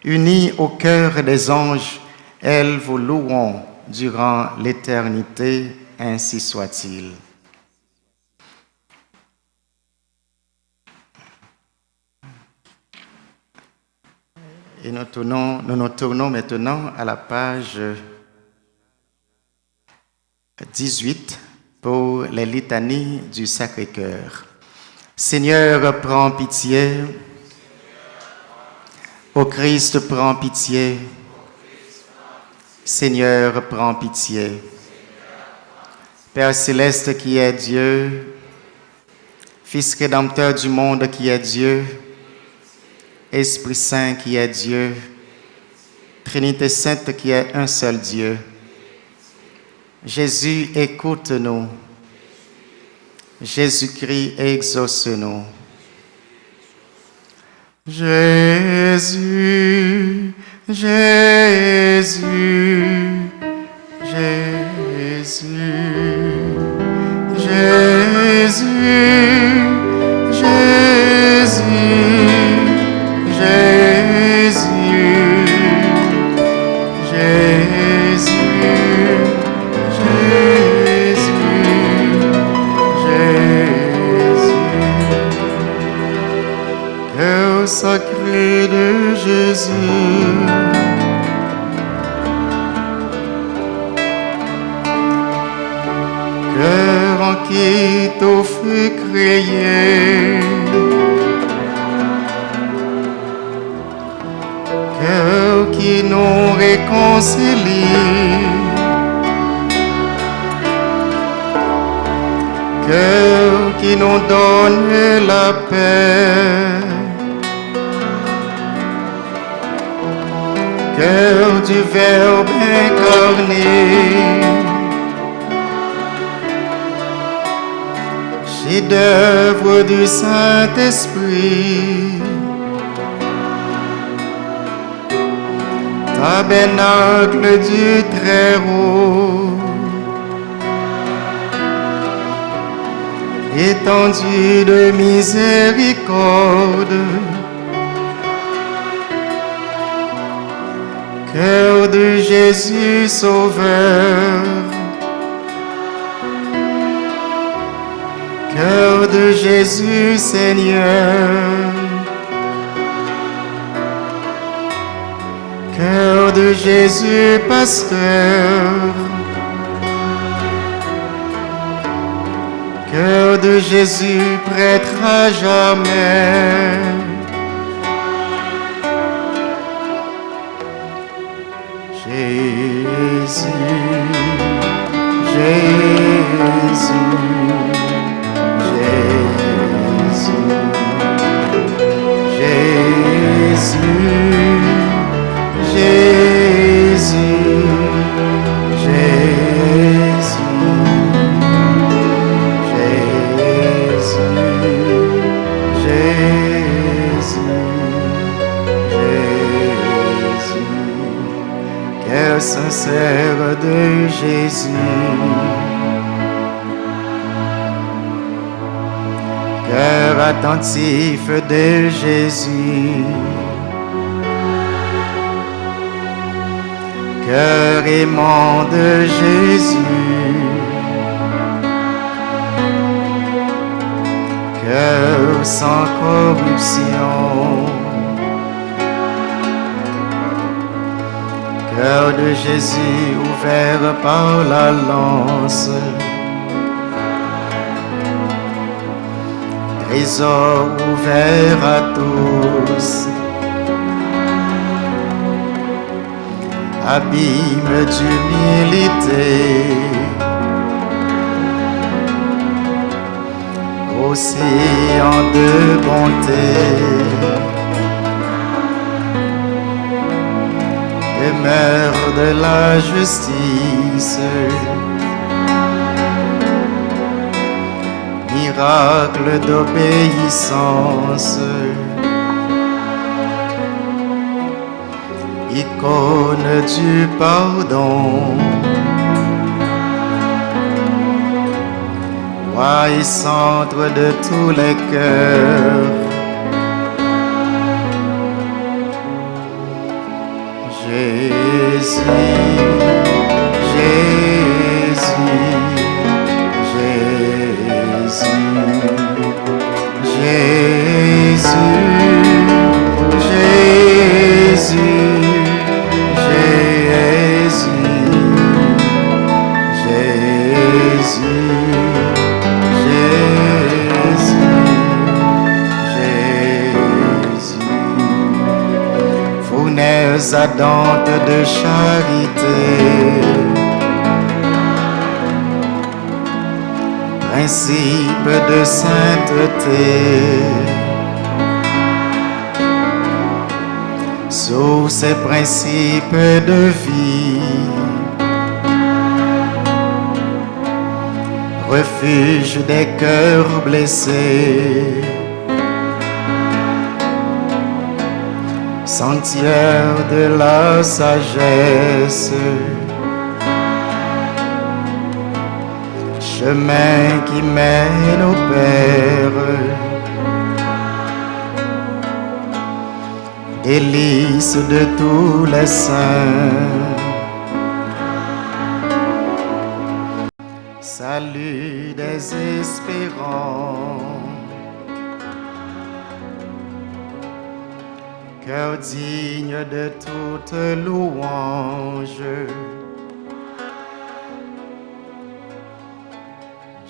Unis au cœur des anges, elles vous loueront durant l'éternité, ainsi soit-il. Et nous nous tournons maintenant à la page 18 pour les litanies du Sacré-Cœur. Seigneur, prends pitié. Ô Christ, prends pitié. Seigneur, prends pitié. Père céleste qui est Dieu, Fils rédempteur du monde qui est Dieu, Esprit Saint qui est Dieu, Trinité Sainte qui est un seul Dieu. Jésus, écoute-nous. Jésus-Christ, exauce-nous. Jésus, Jésus, Jésus, Jésus, Jésus, Jésus, Jésus, Cœur sacré de Jésus, cœur en qui t'au fut créé, cœur qui nous réconcilie, cœur qui nous donne la paix, cœur du Verbe incarné, chef-d'œuvre du Saint-Esprit, tabernacle du Très-Haut, étendue de miséricorde, cœur de Jésus Sauveur, cœur de Jésus Seigneur, cœur de Jésus Pasteur, cœur de Jésus prêtre à jamais. Jésus, Jésus, Jésus, Jésus, Jésus, Cœur sincère de Jésus, cœur attentif de Jésus, cœur aimant de Jésus, cœur sans corruption, cœur de Jésus ouvert par la lance, trésor ouvert à tous, abîme d'humilité, océan de bonté, demeure de la justice, miracle d'obéissance, icône du pardon, roi et centre de tous les cœurs. Jésus, Jésus, Jésus, Jésus, Jésus, de charité, principe de sainteté, sous ces principes de vie, refuge des cœurs blessés, sanctuaire de la sagesse, chemin qui mène au Père, délice de tous les saints, salut des espérants, cœur digne de toute louange.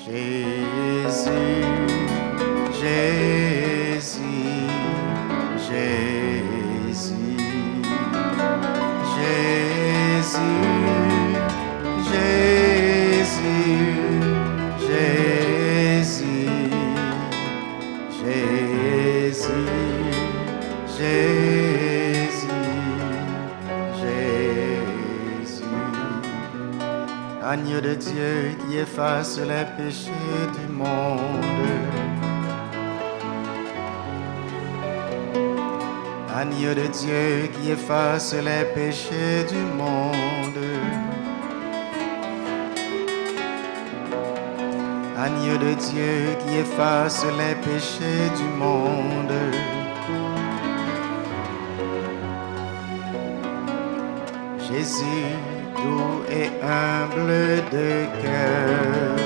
Jésus, Jésus, Jésus, Jésus, Jésus, Jésus, Jésus, Jésus, Jésus. Agneau de Dieu qui efface les péchés du monde. Agneau de Dieu qui efface les péchés du monde. Agneau de Dieu qui efface les péchés du monde. Jésus, doux et humble de cœur,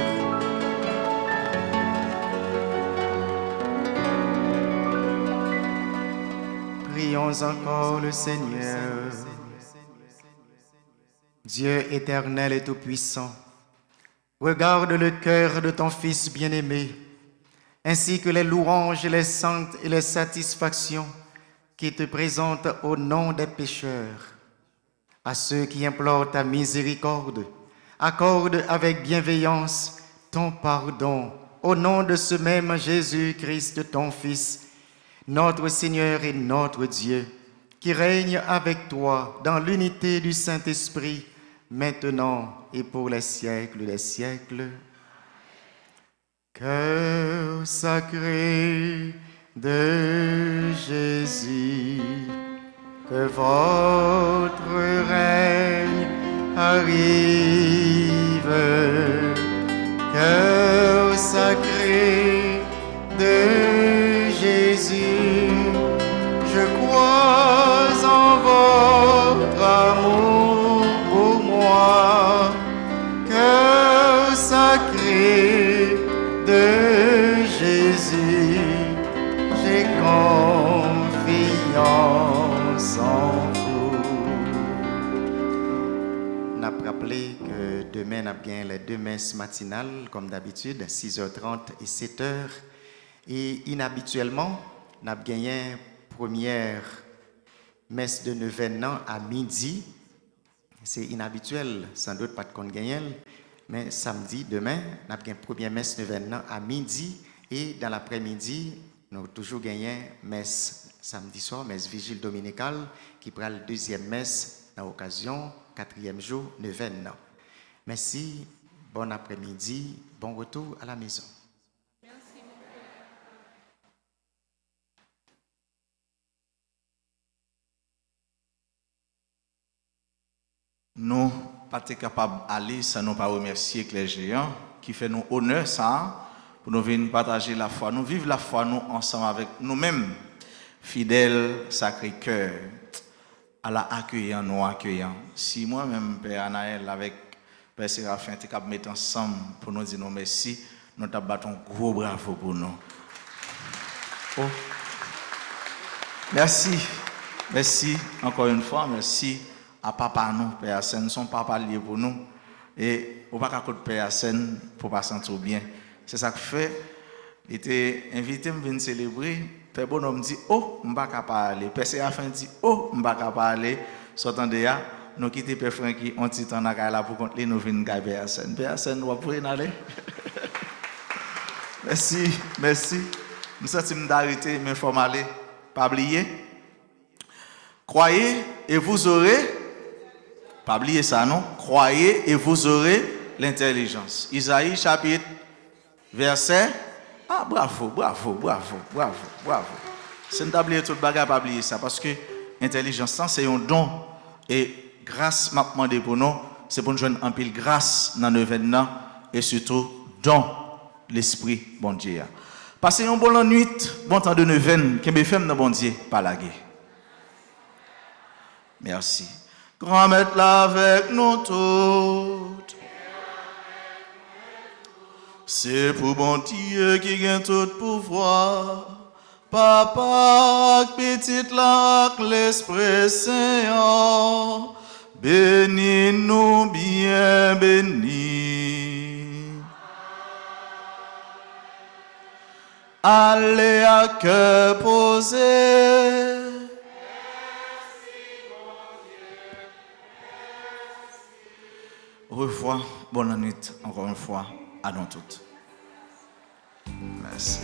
prions encore le Seigneur. Dieu éternel et tout-puissant, regarde le cœur de ton Fils bien-aimé, ainsi que les louanges, les saintes et les satisfactions qui te présentent au nom des pécheurs. À ceux qui implorent ta miséricorde, accorde avec bienveillance ton pardon au nom de ce même Jésus-Christ, ton Fils, notre Seigneur et notre Dieu, qui règne avec toi dans l'unité du Saint-Esprit, maintenant et pour les siècles des siècles. Cœur sacré de Jésus, que votre règne arrive. Cœur sacré de Jésus, je crois en votre amour pour moi. Cœur sacré de Jésus, j'ai confiance en vous. On a rappelé que demain, on a bien les deux messes matinales, comme d'habitude, 6h30 et 7h. Et inhabituellement, on a gagné une première messe de neuvaine à midi. C'est inhabituel, sans doute pas de compte gagné, mais samedi, demain, on a gagné une première messe neuvaine à midi. Et dans l'après-midi, on a toujours gagné messe samedi soir, messe vigile dominicale, qui prend la deuxième messe à l'occasion, 4e jour, neuvaine. Merci, bon après-midi, bon retour à la maison. Nous pas capables d'aller sans nous pas remercier les géants qui fait nous honneur ça pour nous venir partager la foi. Nous vivons la foi nous ensemble avec nous-mêmes, fidèles, Sacré-Cœur, à la accueillant, nous accueillant. Si moi-même, Père Anaël, avec Père Séraphin, tu capable mettre ensemble pour nous dire nous merci, nous t'abattons un gros bravo pour nous. Oh. Merci. Merci encore une fois, merci à papa nous, Père Asen, son papa lié pour nous. Et on va pas côté Père Asen pour pas sentir bien. C'est ça que fait. Il était invité à venir célébrer. Père Bonhomme dit oh, on va pas parler. Père Séraphin dit oh, on va pas parler. Sortant de là, nous quittons Père Francky, on petit temps là pour compter nous venir gagner personne. Personne nous va pouvoir aller. Merci, merci. Nous sommes d'arrêter, mais il faut m'aller. Pas oublier. Croyez et vous aurez, pas oublier ça non, croyez et vous aurez l'intelligence. Isaïe chapitre, verset, ah bravo. C'est une oublier tout bagage, pas oublier ça, parce que l'intelligence, c'est un don, et grâce, m'a demandé pour nous, c'est pour nous joindre un pile grâce dans nos événements, et surtout, don l'esprit, bon Dieu. Passez une bonne nuit, bon temps de neuvaine, qui me fait dans bon Dieu, pas la guerre. Merci. Grand maître là avec nous toutes. C'est pour bon Dieu qui gagne tout pouvoir. Papa, petite là, l'Esprit Saint, bénis-nous bien bénis. Allez à cœur posé. Au revoir, bonne nuit, encore une fois, à nous toutes. Merci.